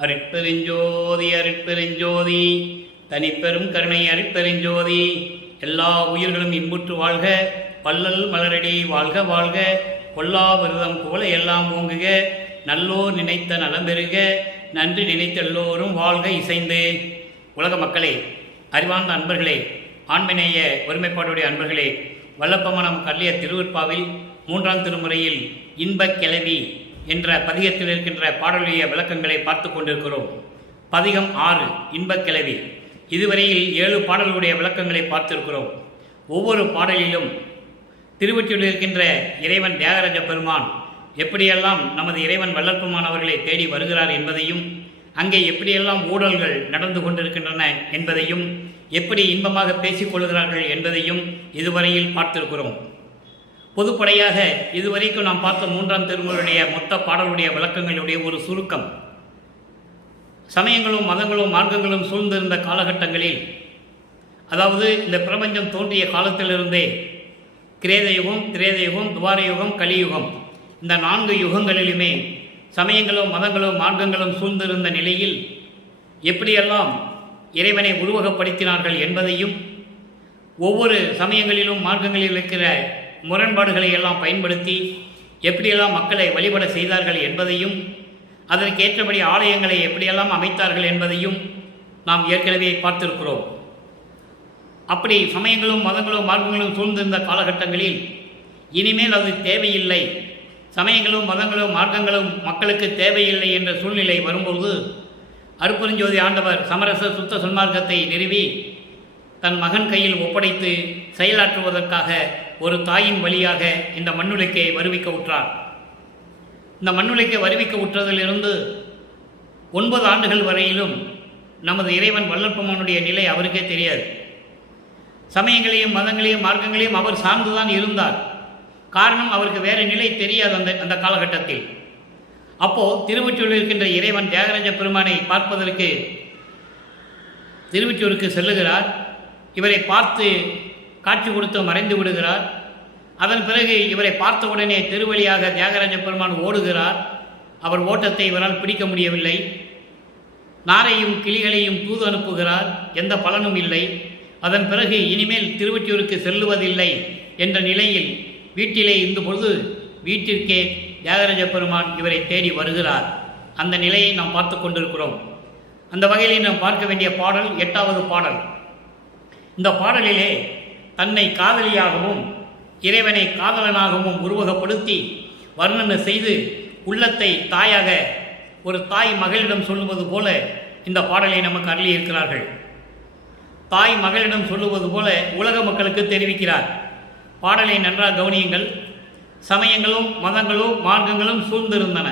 அருட்பெருஞ்சோதி அருட்பெருஞ்சோதி தனிப்பெரும் கருணை அருட்பெருஞ்சோதி. எல்லா உயிர்களும் இன்புற்று வாழ்க, பல்லல் மலரடி வாழ்க வாழ்க, கொல்லா விரதம் போல எல்லாம் ஓங்குக, நல்லோர் நினைத்த நலம் பெறுக, நன்றி நினைத்த எல்லோரும் வாழ்க இசைந்து. உலக மக்களே, அறிவார்ந்த அன்பர்களே, ஆண்மநேய ஒருமைப்பாடுடைய அன்பர்களே, வல்லப்பமனம் கல்லிய திருவிற்பாவில் 3ஆம் திருமுறையில் இன்பக் கிளவி என்ற பதிகத்தில் இருக்கின்ற பாடலுடைய விளக்கங்களை பார்த்து கொண்டிருக்கிறோம். பதிகம் 6 இன்பக் கிளவி. இதுவரையில் 7 பாடல்களுடைய விளக்கங்களை பார்த்திருக்கிறோம். ஒவ்வொரு பாடலிலும் திருவொற்றியில் இருக்கின்ற இறைவன் தியாகராஜ பெருமான் எப்படியெல்லாம் நமது இறைவன் வல்லற்பெருமான் அவர்களை தேடி வருகிறார் என்பதையும், அங்கே எப்படியெல்லாம் ஊழல்கள் நடந்து கொண்டிருக்கின்றன என்பதையும், எப்படி இன்பமாக பேசிக்கொள்கிறார்கள் என்பதையும் இதுவரையில் பார்த்திருக்கிறோம். பொதுப்படையாக இதுவரைக்கும் நாம் பார்த்த 3ஆம் திருமுறையுடைய மொத்த பாடலுடைய விளக்கங்களுடைய ஒரு சுருக்கம். சமயங்களும் மதங்களும் மார்க்கங்களும் சூழ்ந்திருந்த காலகட்டங்களில், அதாவது இந்த பிரபஞ்சம் தோன்றிய காலத்திலிருந்தே கிரேதயுகம், திரேதயுகம், துவாரயுகம், கலியுகம், இந்த 4 யுகங்களிலுமே சமயங்களும் மதங்களும் மார்க்கங்களும் சூழ்ந்திருந்த நிலையில் எப்படியெல்லாம் இறைவனை உருவகப்படுத்தினார்கள் என்பதையும், ஒவ்வொரு சமயங்களிலும் மார்க்கங்களில் இருக்கிற முரண்பாடுகளை எல்லாம் பயன்படுத்தி எப்படியெல்லாம் மக்களை வழிபட செய்தார்கள் என்பதையும், அதற்கேற்றபடி ஆலயங்களை எப்படியெல்லாம் அமைத்தார்கள் என்பதையும் நாம் ஏற்கனவே பார்த்திருக்கிறோம். அப்படி சமயங்களும் மதங்களும் மார்க்கங்களும் சூழ்ந்திருந்த காலகட்டங்களில் இனிமேல் அது தேவையில்லை, சமயங்களும் மதங்களும் மார்க்கங்களும் மக்களுக்கு தேவையில்லை என்ற சூழ்நிலை வரும்போது அருட்பெருஞ்சோதி ஆண்டவர் சமரச சுத்த சன்மார்க்கத்தை நிறுவி தன் மகன் கையில் ஒப்படைத்து செயலாற்றுவதற்காக ஒரு தாயின் வழியாக இந்த மண்ணுலகை வருவிக்க உற்றார். இந்த மண்ணுலகை வருவிக்க உற்றதிலிருந்து 9 ஆண்டுகள் வரையிலும் நமது இறைவன் வல்லற்பெருமானுடைய நிலை அவருக்கே தெரியாது. சமயங்களையும் மதங்களையும் மார்க்கங்களையும் அவர் சார்ந்துதான் இருந்தார். காரணம், அவருக்கு வேறு நிலை தெரியாது அந்த காலகட்டத்தில். அப்போது திருவொற்றியூரில் இருக்கின்ற இறைவன் தியாகராஜ பெருமானை பார்ப்பதற்கு திருவொற்றியூருக்கு செல்லுகிறார். இவரை பார்த்து காட்சி கொடுத்து மறைந்து விடுகிறார். அதன் பிறகு இவரை பார்த்தவுடனே திருவழியாக தியாகராஜ பெருமான் ஓடுகிறார். அவர் ஓட்டத்தை இவரால் பிடிக்க முடியவில்லை. நாரையும் கிளிகளையும் தூது அனுப்புகிறார், எந்த பலனும் இல்லை. அதன் பிறகு இனிமேல் திருவொற்றியூருக்கு செல்லுவதில்லை என்ற நிலையில் வீட்டிலே இருந்த பொழுது வீட்டிற்கே தியாகராஜ பெருமான் இவரை தேடி வருகிறார். அந்த நிலையை நாம் பார்த்து கொண்டிருக்கிறோம். அந்த வகையில் நாம் பார்க்க வேண்டிய பாடல் 8வது பாடல். இந்த பாடலிலே தன்னை காதலியாகவும் இறைவனை காதலனாகவும் உருவகப்படுத்தி வர்ணனை செய்து உள்ளத்தை தாயாக ஒரு தாய் மகளிடம் சொல்லுவது போல இந்த பாடலை நமக்கு அருளியிருக்கிறார்கள். தாய் மகளிடம் சொல்லுவது போல உலக மக்களுக்கு தெரிவிக்கிறார். பாடலை நன்றாக கவனியுங்கள். சமயங்களும் மதங்களும் மார்க்கங்களும் சூழ்ந்திருந்தன.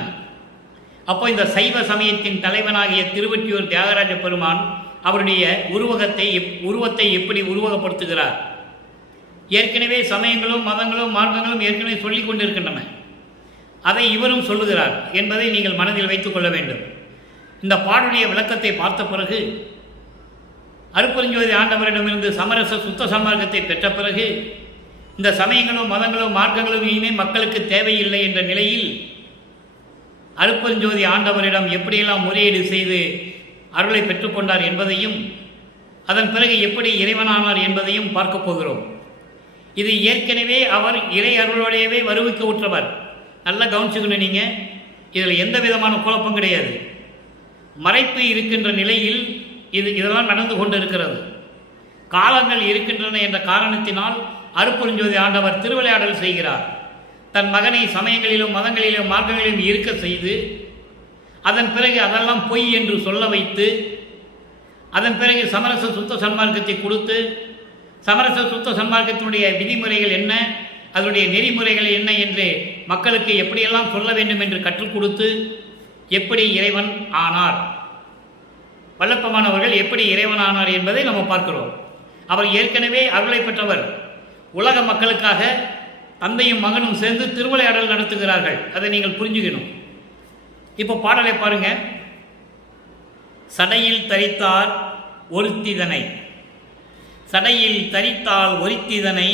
அப்போ இந்த சைவ சமயத்தின் தலைவனாகிய திருவொற்றியூர் தியாகராஜ பெருமான் அவருடைய உருவத்தை எப்படி உருவகப்படுத்துகிறார்? ஏற்கனவே சமயங்களும் மதங்களும் மார்க்கங்களும் ஏற்கனவே சொல்லிக் கொண்டிருக்கின்றன. அதை இவரும் சொல்லுகிறார் என்பதை நீங்கள் மனதில் வைத்துக் கொள்ள வேண்டும். இந்த பாடலுடைய விளக்கத்தை பார்த்த பிறகு, அருட்பெருஞ்சோதி ஆண்டவரிடமிருந்து சமரச சுத்த சன்மார்க்கத்தை பெற்ற பிறகு, இந்த சமயங்களும் மதங்களும் மார்க்கங்களும் இனிமேல் மக்களுக்கு தேவையில்லை என்ற நிலையில் அருட்பெருஞ்சோதி ஆண்டவரிடம் எப்படியெல்லாம் முறையீடு செய்து அருளை பெற்றுக்கொண்டார் என்பதையும், அதன் பிறகு எப்படி இறைவனானார் என்பதையும் பார்க்க போகிறோம். இது ஏற்கனவே அவர் இறை அருளோடையவே வருவிக்க உற்றவர். நல்லா கவனிச்சுக்கணும் நீங்கள். இதில் எந்த விதமான குழப்பம் கிடையாது. மறைப்பு இருக்கின்ற நிலையில் இதெல்லாம் நடந்து கொண்டிருக்கிறது. காலங்கள் இருக்கின்றன என்ற காரணத்தினால் அருட்பெருஞ்சோதி ஆண்டவர் திருவிளையாடல் செய்கிறார். தன் மகனை சமயங்களிலும் மதங்களிலும் மார்க்கங்களிலும் இருக்க செய்து, அதன் பிறகு அதெல்லாம் பொய் என்று சொல்ல வைத்து, அதன் பிறகு சமரச சுத்த சன்மார்க்கத்தை கொடுத்து, சமரச சுத்த சன்மார்க்கத்தினுடைய விதிமுறைகள் என்ன, அதனுடைய நெறிமுறைகள் என்ன என்று மக்களுக்கு எப்படியெல்லாம் சொல்ல வேண்டும் என்று கற்றுக் கொடுத்து எப்படி இறைவன் ஆனார், வல்லற்பெருமானவர்கள் எப்படி இறைவன் ஆனார் என்பதை நம்ம பார்க்கிறோம். அவர் ஏற்கனவே அருளை பெற்றவர். உலக மக்களுக்காக தந்தையும் மகனும் சேர்ந்து திருவிளையாடல் நடத்துகிறார்கள். அதை நீங்கள் புரிஞ்சுக்கணும். இப்போ பாடலை பாருங்க. சடையில் தரித்தார் ஒருத்திதனை, சடையில் தரித்தால் ஒருத்திதனை,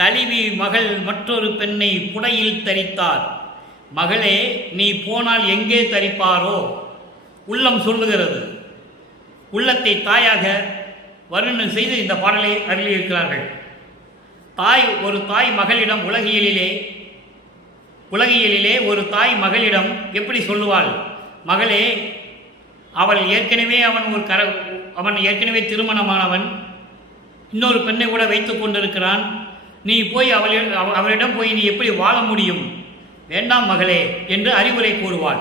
தழுவி மகள் மற்றொரு பெண்ணை புடையில் தரித்தார். மகளே, நீ போனால் எங்கே தரிப்பாரோ, உள்ளம் சொல்லுகிறது. உள்ளத்தை தாயாக வர்ணனை செய்து இந்த பாடலை அருளியிருக்கிறார்கள். ஒரு தாய் மகளிடம் உலகியலிலே ஒரு தாய் மகளிடம் எப்படி சொல்லுவாள்? மகளே, அவன் ஏற்கனவே திருமணமானவன், இன்னொரு பெண்ணை கூட வைத்துக் கொண்டிருக்கிறான். நீ போய் அவளிடம் போய் நீ எப்படி வாழ முடியும்? வேண்டாம் மகளே என்று அறிவுரை கூறுவாள்.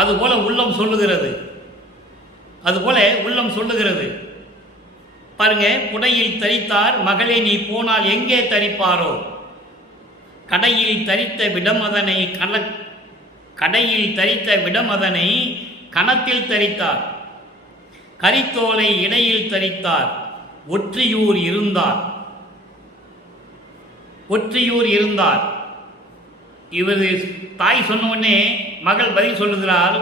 அதுபோல உள்ளம் சொல்லுகிறது. பாருங்க, புடையில் தரித்தார் மகளே நீ போனால் எங்கே தரிப்பாரோ? கடையில் தரித்த விடமதனை கணத்தில் தரித்தார், கரித்தோலை இடையில் தரித்தார், ஒற்றியூர் இருந்தார். இவர் தாய் சொன்ன உடனே மகள் பதில் சொல்லுகிறார்,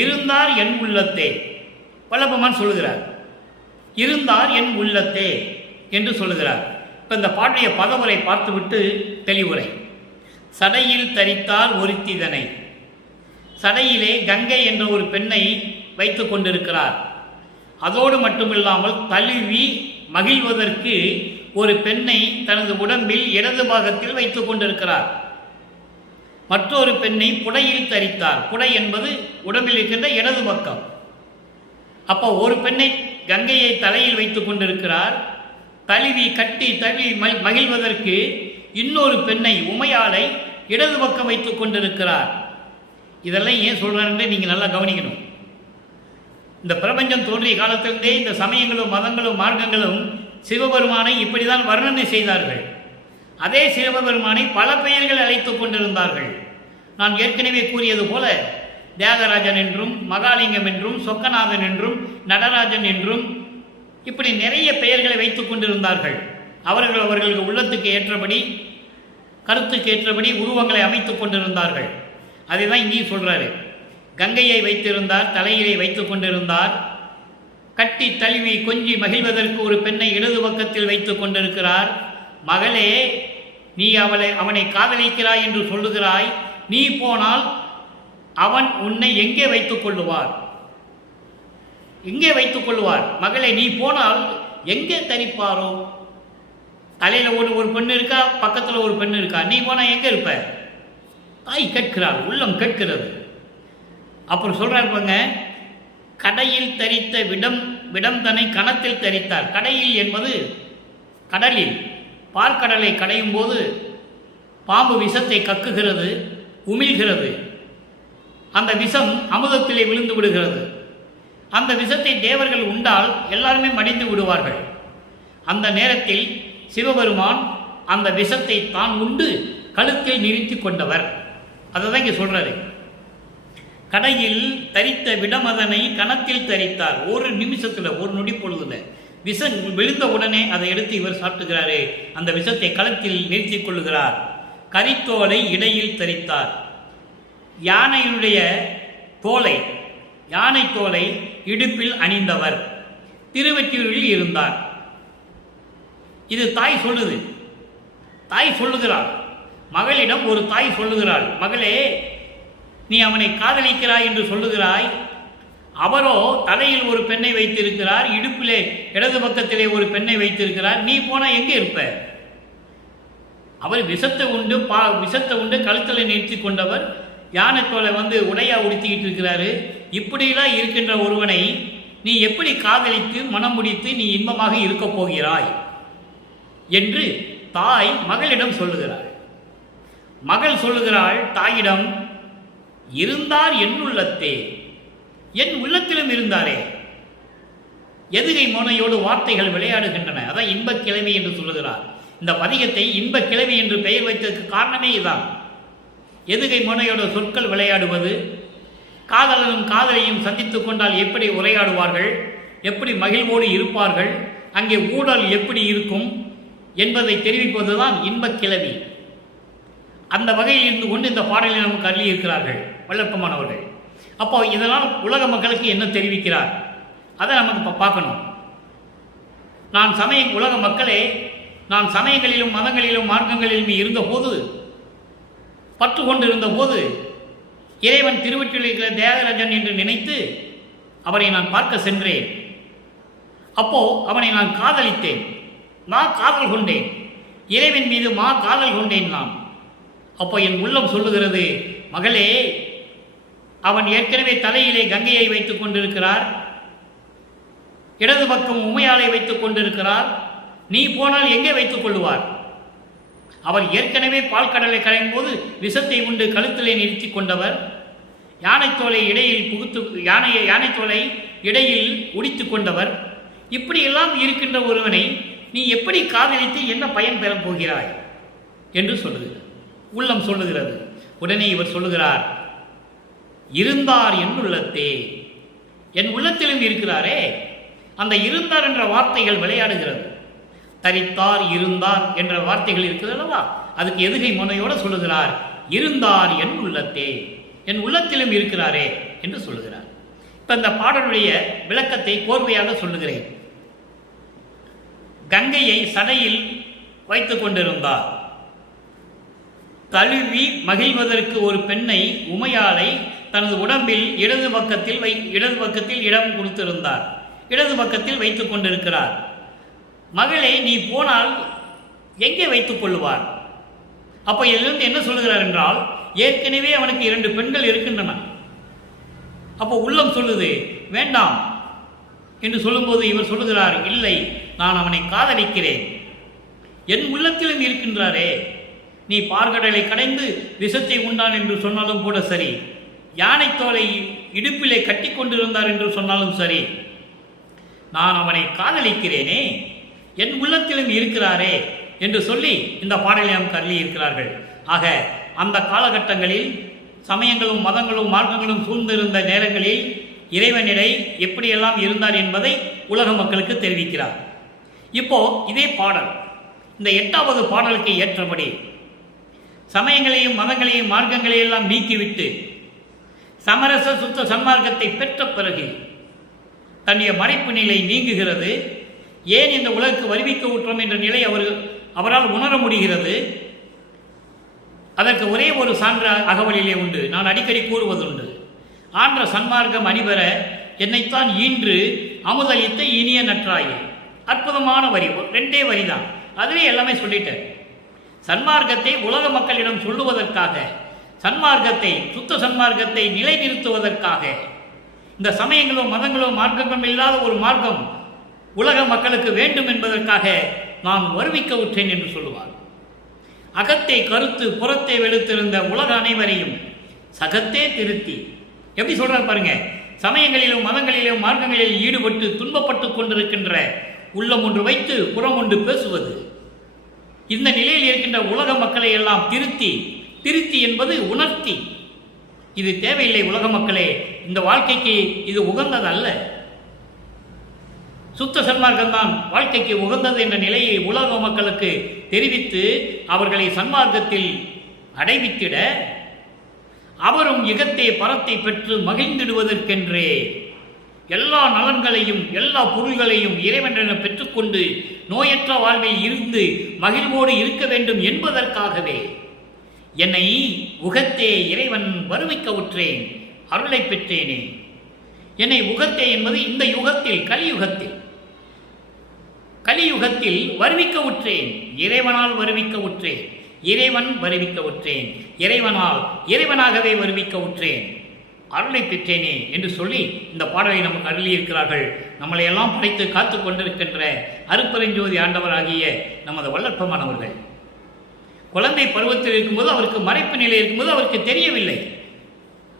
இருந்தார் என் உள்ளத்தே. வல்லபமான் சொல்லுகிறார், இருந்தார் என் உள்ளத்தே என்று சொல்லுகிறார். இப்போ இந்த பாட்டுடைய பதவுரை பார்த்துவிட்டு தெளிவுரை. சடையில் தரித்தார் ஒருத்திதனை, சடையிலே கங்கை என்ற ஒரு பெண்ணை வைத்து கொண்டிருக்கிறார். அதோடு மட்டுமில்லாமல் தழுவி மகிழ்வதற்கு ஒரு பெண்ணை தனது உடம்பில் இடது பாகத்தில் வைத்து கொண்டிருக்கிறார். மற்றொரு பெண்ணை புடையில் தரித்தார். புடை என்பது உடம்பில் இருக்கின்ற இடது பக்கம். அப்போ ஒரு பெண்ணை கங்கையை தலையில் வைத்துக் கொண்டிருக்கிறார். கட்டி தழுவி மகிழ்வதற்கு இன்னொரு பெண்ணை உமையாளை இடது பக்கம் வைத்துக் கொண்டிருக்கிறார். இதெல்லாம் ஏன் சொல்றாருன்னு நீங்கள் நல்லா கவனிக்கணும். இந்த பிரபஞ்சம் தோன்றிய காலத்திலிருந்தே இந்த சமயங்களும் மதங்களும் மார்க்கங்களும் சிவபெருமானை இப்படிதான் வர்ணனை செய்தார்கள். அதே சிவபெருமானை பல பெயர்கள் அழைத்துக் கொண்டிருந்தார்கள். நான் ஏற்கனவே கூறியது போல தியாகராஜன் என்றும், மகாலிங்கம் என்றும், சொக்கநாதன் என்றும், நடராஜன் என்றும் இப்படி நிறைய பெயர்களை வைத்துக் கொண்டிருந்தார்கள். அவர்களுக்கு உள்ளத்துக்கு ஏற்றபடி, கருத்துக்கு ஏற்றபடி உருவங்களை அமைத்துக் கொண்டிருந்தார்கள். அதை தான் இங்கேயும் சொல்றாரு. கங்கையை வைத்திருந்தார், தலையிலே வைத்துக் கொண்டிருந்தார். கட்டி தழுவி கொஞ்சி மகிழ்வதற்கு ஒரு பெண்ணை இடது பக்கத்தில் வைத்துக் கொண்டிருக்கிறார். மகளே, நீ அவனை காதலிக்கிறாய் என்று சொல்லுகிறாய். நீ போனால் அவன் உன்னை எங்கே வைத்துக் கொள்ளுவார்? மகளே, நீ போனால் எங்கே தரிப்பாரோ? தலையில ஒரு பெண்ணு இருக்கா, பக்கத்தில் ஒரு பெண்ணு இருக்கா, நீ போனா எங்க இருப்ப? தாய் கேட்கிறார், உள்ளம் கேட்கிறது. அப்புறம் சொல்றாங்க, கடையில் தரித்த விடம் தன்னை கணத்தில் தரித்தார். கடையில் என்பது கடலில், பார்க்கடலை கடையும் போது பாம்பு விஷத்தை கக்குகிறது, உமிழ்கிறது. அந்த விஷம் அமுதத்திலே விழுந்து விடுகிறது. அந்த விஷத்தை தேவர்கள் உண்டால் எல்லாருமே மடிந்து விடுவார்கள். அந்த நேரத்தில் சிவபெருமான் அந்த விஷத்தை தான் உண்டு கழுத்தில் நிறுத்தி கொண்டவர். அதை தான் இங்கே சொல்றாரு. கடையில் தரித்த விடமதனை கணத்தில் தரித்தார். ஒரு நிமிஷத்தில், ஒரு நொடி பொழுதுல விஷம் விழுந்த உடனே அதை எடுத்து இவர் சாப்பிட்டுகிறாரு. அந்த விஷத்தை களத்தில் நிறுத்தி கொள்ளுகிறார். கரித்தோலை இடையில் தரித்தார். யானையினுடைய தோலை, யானை தோலை இடுப்பில் அணிந்தவர். திருவெற்றியூரில் இருந்தார். இது தாய் சொல்லுது. தாய் சொல்லுகிறாள், மகளிடம் ஒரு தாய் சொல்லுகிறாள், மகளே, நீ அவனை காதலிக்கிறாய் என்று சொல்லுகிறாய். அவரோ தலையில் ஒரு பெண்ணை வைத்திருக்கிறார், இடுப்பிலே இடது பக்கத்திலே ஒரு பெண்ணை வைத்திருக்கிறார். நீ போனா எங்கே இருப்ப? அவர் விஷத்தை உண்டு கழுத்தில் நிறுத்தி கொண்டவர். யானைத்தோலை உடையா உடுத்திக்கிட்டு இருக்கிறாரு. இப்படிலாம் இருக்கின்ற ஒருவனை நீ எப்படி காதலித்து மனம் முடித்து நீ இன்பமாக இருக்கப் போகிறாய் என்று தாய் மகளிடம் சொல்லுகிறாள். மகள் சொல்லுகிறாள் தாயிடம், இருந்தார் என் உள்ளத்தே, என் உள்ளத்திலும் இருந்தாரே. எதுகை மோனையோடு வார்த்தைகள் விளையாடுகின்றன. அதான் இன்பக் கிழவி என்று சொல்லுகிறார். இந்த பதிகத்தை இன்பக் கிழவி என்று பெயர் வைத்ததற்கு காரணமே இதுதான். எதுகை மோனையோட சொற்கள் விளையாடுவது, காதலனும் காதலியும் சந்தித்துக் கொண்டால் எப்படி உரையாடுவார்கள், எப்படி மகிழ்வோடு இருப்பார்கள், அங்கே ஊழல் எப்படி இருக்கும் என்பதை தெரிவிப்பதுதான் இன்பக் கிழவி. அந்த வகையில் இருந்து கொண்டு இந்த பாடலை நமக்கு அள்ளி இருக்கிறார்கள் வல்லற்பமானவர்கள். அப்போ இதனால் உலக மக்களுக்கு என்ன தெரிவிக்கிறார் அதை நமக்கு பார்க்கணும். உலக மக்களே, நான் சமயங்களிலும் மதங்களிலும் மார்க்கங்களிலும் இருந்தபோது, பற்று கொண்டிருந்த போது இறைவன் திருவற்றில் இருக்கிற தியாகராஜன் என்று நினைத்து அவரை நான் பார்க்க சென்றேன். அப்போ அவனை நான் காதலித்தேன். நான் காதல் கொண்டேன். இறைவன் மீது காதல் கொண்டேன் நான். அப்போ என் உள்ளம் சொல்லுகிறது, மகளே, அவன் ஏற்கனவே தலையிலே கங்கையை வைத்துக் கொண்டிருக்கிறார், இடது பக்கம் உமையாலை வைத்துக் கொண்டிருக்கிறார். நீ போனால் எங்கே வைத்துக் கொள்வார்? அவர் ஏற்கனவே பால்கடலை களையும் போது விஷத்தை உண்டு கழுத்திலே நிறுத்தி கொண்டவர். யானைத்தோலை இடையில் புகுத்து யானைத்தோலை இடையில் உடித்து கொண்டவர். இப்படியெல்லாம் இருக்கின்ற ஒருவனை நீ எப்படி காதலித்து என்ன பயன் பெறப் போகிறாய் என்று சொல்லுகிறது. உள்ளம் சொல்லுகிறது. உடனே இவர் சொல்லுகிறார், இருந்தார் என் உள்ளத்தே, என் உள்ளத்திலும் இருக்கிறாரே. அந்த இருந்தார் என்ற வார்த்தைகள் விளையாடுகிறது. தரித்தார், இருந்தார் என்ற வார்த்தைகள் இருக்கிறது அல்லவா, அதுக்கு எதுகை முனையோடு சொல்லுகிறார், இருந்தார் என் உள்ளத்தே, என் உள்ளத்திலும் இருக்கிறாரே என்று சொல்லுகிறார். இப்போ இந்த பாடலுடைய விளக்கத்தை கோர்வையாக சொல்லுகிறேன். கங்கையை சடையில் வைத்துக் கொண்டிருந்தார். தழுவி மகிழ்வதற்கு ஒரு பெண்ணை, உமையாலை, தனது உடம்பில் இடது பக்கத்தில் இடம் கொடுத்திருந்தார். இடது பக்கத்தில் வைத்துக் கொண்டிருக்கிறார். மகளே, நீ போனால் எங்கே வைத்துக் கொள்வார்? அப்போ இதிலிருந்து என்ன சொல்லுகிறார் என்றால், ஏற்கனவே அவனுக்கு 2 பெண்கள் இருக்கின்றன. அப்போ உள்ளம் சொல்லுது வேண்டாம் என்று சொல்லும்போது இவர் சொல்லுகிறார், இல்லை, நான் அவனை காதலிக்கிறேன், என் உள்ளத்திலும் இருக்கின்றாரே. நீ பார்கடலை கடைந்து விஷத்தை உண்டான் என்று சொன்னாலும் கூட சரி, யானைத்தோலை இடுப்பிலே கட்டி கொண்டிருந்தார் என்று சொன்னாலும் சரி, நான் அவனை காதலிக்கிறேனே, என் உள்ளத்திலும் இருக்கிறாரே என்று சொல்லி இந்த பாடலை நமக்கு அருளி இருக்கிறார்கள். ஆக அந்த காலகட்டங்களில் சமயங்களும் மதங்களும் மார்க்கங்களும் சூழ்ந்திருந்த நேரங்களில் இறைவனிடை எப்படியெல்லாம் இருந்தார் என்பதை உலக மக்களுக்கு தெரிவிக்கிறார். இப்போ இதே பாடல் இந்த 8வது பாடலுக்கு ஏற்றபடி சமயங்களையும் மதங்களையும் மார்க்கங்களையெல்லாம் நீக்கிவிட்டு சமரச சுத்த சன்மார்க்கத்தை பெற்ற பிறகு தன்னுடைய மறைப்பு நிலை நீங்குகிறது. ஏன் இந்த உலகுக்கு வருவிக்க ஊற்றம் என்ற நிலை அவரால் உணர முடிகிறது. அதற்கு ஒரே ஒரு சான்ற அகவலிலே உண்டு, நான் அடிக்கடி கூறுவதுண்டு. ஆன்ற சன்மார்க்கம் அணிபெற என்னைத்தான் ஈன்று அமுதளித்த இனிய நற்றாயே. அற்புதமான வரி, 2 வரிதான், அதுவே எல்லாமே சொல்லிட்டேன். சன்மார்க்கத்தை உலக மக்களிடம் சொல்லுவதற்காக, சன்மார்க்கத்தை சுத்த சன்மார்க்கத்தை நிலைநிறுத்துவதற்காக, இந்த சமயங்களோ மதங்களோ மார்க்கங்களும் இல்லாத ஒரு மார்க்கம் உலக மக்களுக்கு வேண்டும் என்பதற்காக நான் வருவிக்க உற்றேன் என்று சொல்லுவார். அகத்தை கருத்து புறத்தை வெளுத்திருந்த உலக அனைவரையும் சகத்தே திருத்தி, எப்படி சொல்றார் பாருங்க, சமயங்களிலும் மதங்களிலும் மார்க்கங்களில் ஈடுபட்டு துன்பப்பட்டு கொண்டிருக்கின்ற உள்ளம் ஒன்று வைத்து புறம் ஒன்று பேசுவது, இந்த நிலையில் இருக்கின்ற உலக மக்களை எல்லாம் திருத்தி என்பது உணர்த்தி. இது தேவையில்லை உலக மக்களே, இந்த வாழ்க்கைக்கு இது உகந்ததல்ல, சுத்த சன்மார்க்கம்தான் வாழ்க்கைக்கு உகந்தது என்ற நிலையை உலக மக்களுக்கு தெரிவித்து அவர்களை சன்மார்க்கத்தில் அடைவித்திட, அவரும் இகத்தே பரத்தை பெற்று மகிழ்ந்திடுவதற்கென்றே எல்லா நலன்களையும் எல்லா பொருள்களையும் இறைவனிடம் பெற்றுக்கொண்டு நோயற்ற வாழ்வில் இருந்து மகிழ்வோடு இருக்க வேண்டும் என்பதற்காகவே என்னை உகத்தே இறைவன் வருவிக்க உற்றேன், அருளை பெற்றேனே. என்னை உகத்தே என்பது இந்த யுகத்தில் கலியுகத்தில் வருவிக்க உற்றேன், இறைவனால் வருவிக்க உற்றேன், இறைவன் வருவிக்க உற்றேன், இறைவனாகவே வருவிக்க உற்றேன், அருளை பெற்றேனே என்று சொல்லி இந்த பாடலை நமக்கு அருளியிருக்கிறார்கள். நம்மளை எல்லாம் படைத்து காத்து கொண்டிருக்கின்ற அருட்பெருஞ்சோதி ஆண்டவராகிய நமது வல்லற்பமானவர்கள். குழந்தை பருவத்தில் இருக்கும்போது அவருக்கு மறைப்பு நிலை இருக்கும்போது அவருக்கு தெரியவில்லை.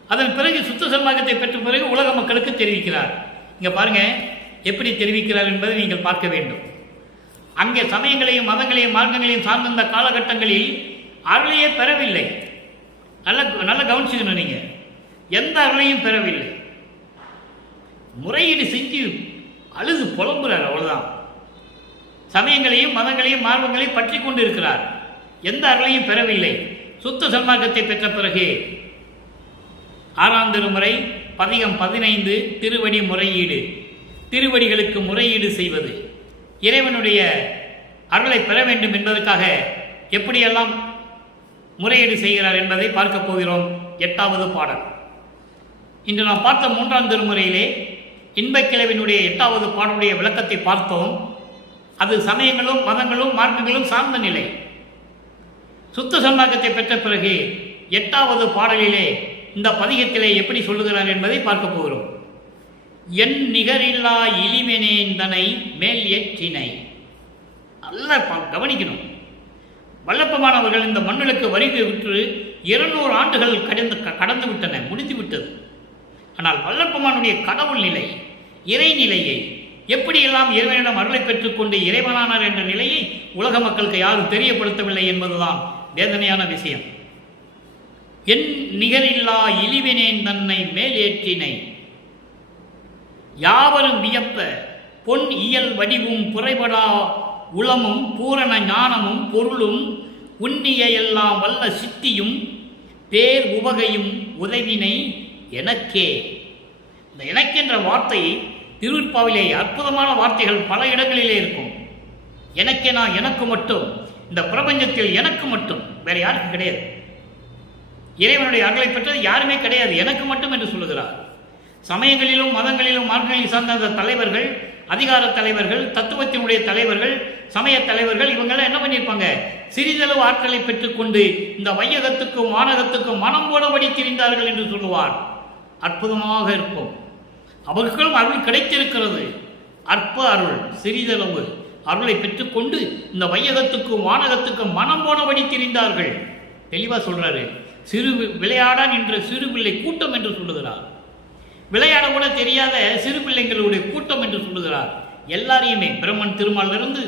அதன் பிறகு சுத்த சன்மார்க்கத்தை பெற்ற பிறகு உலக மக்களுக்கு தெரிவிக்கிறார். இங்கே பாருங்க எப்படி தெரிவிக்கிறார் என்பதை நீங்கள் பார்க்க வேண்டும். அங்கே சமயங்களையும் மதங்களையும் மார்க்கங்களையும் சார்ந்த காலகட்டங்களில் அருளையே பெறவில்லை. நல்ல கவனிச்சுக்கணும், நீங்க எந்த அருளையும் பெறவில்லை. முறையீடு செஞ்சு அழுது புலம்புறார், அவ்வளவுதான். சமயங்களையும் மதங்களையும் மார்க்கங்களையும் பற்றி கொண்டு இருக்கிறார், எந்த அருளையும் பெறவில்லை. சுத்த சன்மார்க்கத்தை பெற்ற பிறகு 6ஆம் திருமுறை பதிகம் 15 திருவடி முறையீடு, திருவடிகளுக்கு முறையீடு செய்வது, இறைவனுடைய அருளை பெற வேண்டும் என்பதற்காக எப்படியெல்லாம் முறையீடு செய்கிறார் என்பதை பார்க்க போகிறோம். 8வது பாடல். இன்று நாம் பார்த்த 3ஆம் திருமுறையிலே இன்பக்கிழவினுடைய 8வது பாடலுடைய விளக்கத்தை பார்த்தோம். அது சமயங்களும் மதங்களும் மார்க்கங்களும் சார்ந்த நிலை. சுத்த சன்மார்க்கத்தை பெற்ற பிறகு 8வது பாடலிலே இந்த பதிகத்திலே எப்படி சொல்லுகிறார் என்பதை பார்க்க போகிறோம். என் நிகரில்லா இளிமெனேந்தனை மேல் ஏற்றினை. நல்லா கவனிக்கணும். வல்லப்பமானவர்கள் இந்த மண்ணுக்கு வருகை விட்டு 200 ஆண்டுகள் கடந்து விட்டன, முடித்து விட்டது. ஆனால் வல்லப்பமானுடைய கடவுள் நிலை, இறைநிலையை, எப்படியெல்லாம் இறைவனிடம் அருளை பெற்றுக்கொண்டு இறைவனானார் என்ற நிலையை உலக மக்களுக்கு யாரும் தெரியப்படுத்தவில்லை என்பதுதான் வேதனையான விஷயம். என் நிகரில்லா இழிவினேன் தன்னை மேல் ஏற்றினை யாவரும் வியப்ப பொன் இயல் வடிவும் புரைபடா உளமும் பூரண ஞானமும் பொருளும் உன்னிய எல்லாம் வல்ல சித்தியும் பேர் உவகையும் உதவினை எனக்கே. இந்த எனக்கென்ற வார்த்தை திருவிற்பாவிலே அற்புதமான வார்த்தைகள் பல இடங்களிலே இருக்கும். எனக்கேனா, எனக்கு மட்டும், இந்த பிரபஞ்சத்தில் எனக்கு மட்டும், வேற யாருக்கும் கிடையாது. இறைவனுடைய அருளை பெற்றது யாருமே கிடையாது, எனக்கு மட்டும் என்று சொல்லுகிறார். சமயங்களிலும் மதங்களிலும் மார்க்கங்களில் சார்ந்த தலைவர்கள், அதிகார தலைவர்கள், தத்துவத்தினுடைய தலைவர்கள், சமய தலைவர்கள் இவங்கெல்லாம் என்ன பண்ணியிருப்பாங்க? சிறிதளவு ஆற்றலை பெற்றுக்கொண்டு இந்த வையகத்துக்கும் வானகத்துக்கும் மனம் போடபடி திரிந்தார்கள் என்று சொல்லுவார். அற்புதமாக இருக்கும். அவர்களும் அருள் கிடைத்திருக்கிறது. அற்ப அருள், சிறிதளவு அருளை பெற்றுக்கொண்டு இந்த வையகத்துக்கும் வானகத்துக்கும் மனம் போனபடி திரிந்தார்கள். தெளிவாக சொல்றாரு. சிறு விளையாட நின்ற சிறு பிள்ளை கூட்டம் என்று சொல்லுகிறார். விளையாட கூட தெரியாத சிறு பிள்ளைங்களுடைய கூட்டம் என்று சொல்லுகிறார். எல்லாரையுமே பிரம்மன் திருமாலிலிருந்து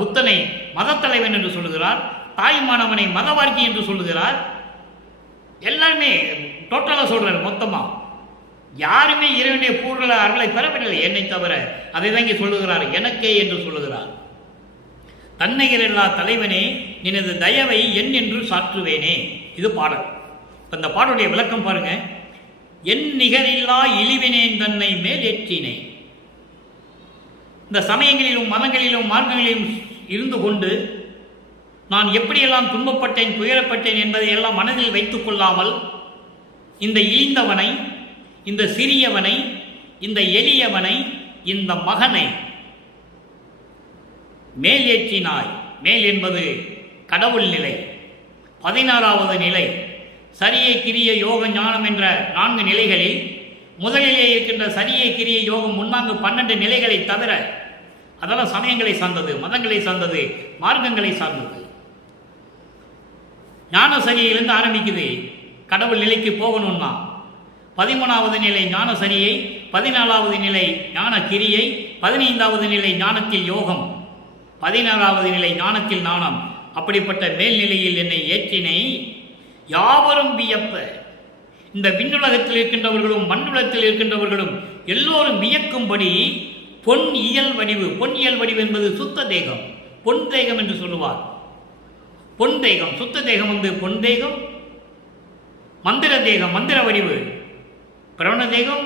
புத்தனை மதத்தலைவன் என்று சொல்லுகிறார். தாய்மானவனை மதவார்க்கி என்று சொல்லுகிறார். எல்லாருமே டோட்டலாக சொல்றாரு. மொத்தமாக யாருமே இறைவனுடைய பூர்வ அருளை பெறவில்லை என்னை தவிர. அதை தான் இங்கே சொல்லுகிறார், எனக்கே என்று சொல்லுகிறார். தன்னையில்லா தலைவனே நினது தயவை என் என்று சாற்றுவேனே. இது பாடல். இப்போ இந்த பாடலுடைய விளக்கம் பாருங்க. என் நிகரில்லா இழிவினேன் தன்னை மேல் ஏற்றினை. இந்த சமயங்களிலும் மதங்களிலும் மார்க்கங்களிலும் இருந்து கொண்டு நான் எப்படியெல்லாம் துன்பப்பட்டேன், துயரப்பட்டேன் என்பதை எல்லாம் மனதில் வைத்துக் கொள்ளாமல் இந்த இழிந்தவனை, இந்த சிறியவனை, இந்த எளியவனை, இந்த மகனை மேல் ஏற்றினாய். மேல் என்பது கடவுள் நிலை. 16வது நிலை சரியை கிரிய யோக ஞானம் என்ற 4 நிலைகளில் முதலிலே இருக்கின்ற சரியை கிரிய யோகம் முன்னாங்கு 12 நிலைகளை தவிர அதெல்லாம் சமயங்களை சார்ந்தது, மதங்களை சார்ந்தது, மார்க்கங்களை சார்ந்தது. ஞான சரியிலிருந்து ஆரம்பிக்குது. கடவுள் நிலைக்கு போகணும்னா 13வது நிலை ஞான சரியை, 14வது நிலை ஞான கிரியை, 15வது நிலை ஞானத்தில் யோகம், 16வது நிலை ஞானத்தில் ஞானம். அப்படிப்பட்ட மேல்நிலையில் என்னை ஏற்றினை யாவரும் வியப்ப. இந்த விண்ணுலகத்தில் இருக்கின்றவர்களும் மண்ணுலகத்தில் இருக்கின்றவர்களும் எல்லோரும் வியக்கும்படி பொன் இயல் வடிவு. பொன் இயல் வடிவு என்பது சுத்த தேகம், பொன் தேகம் என்று சொல்லுவார். பொன் தேகம், சுத்த தேகம் வந்து பொன் தேகம், மந்திர தேகம் மந்திர வடிவு, பிரண தேகம்,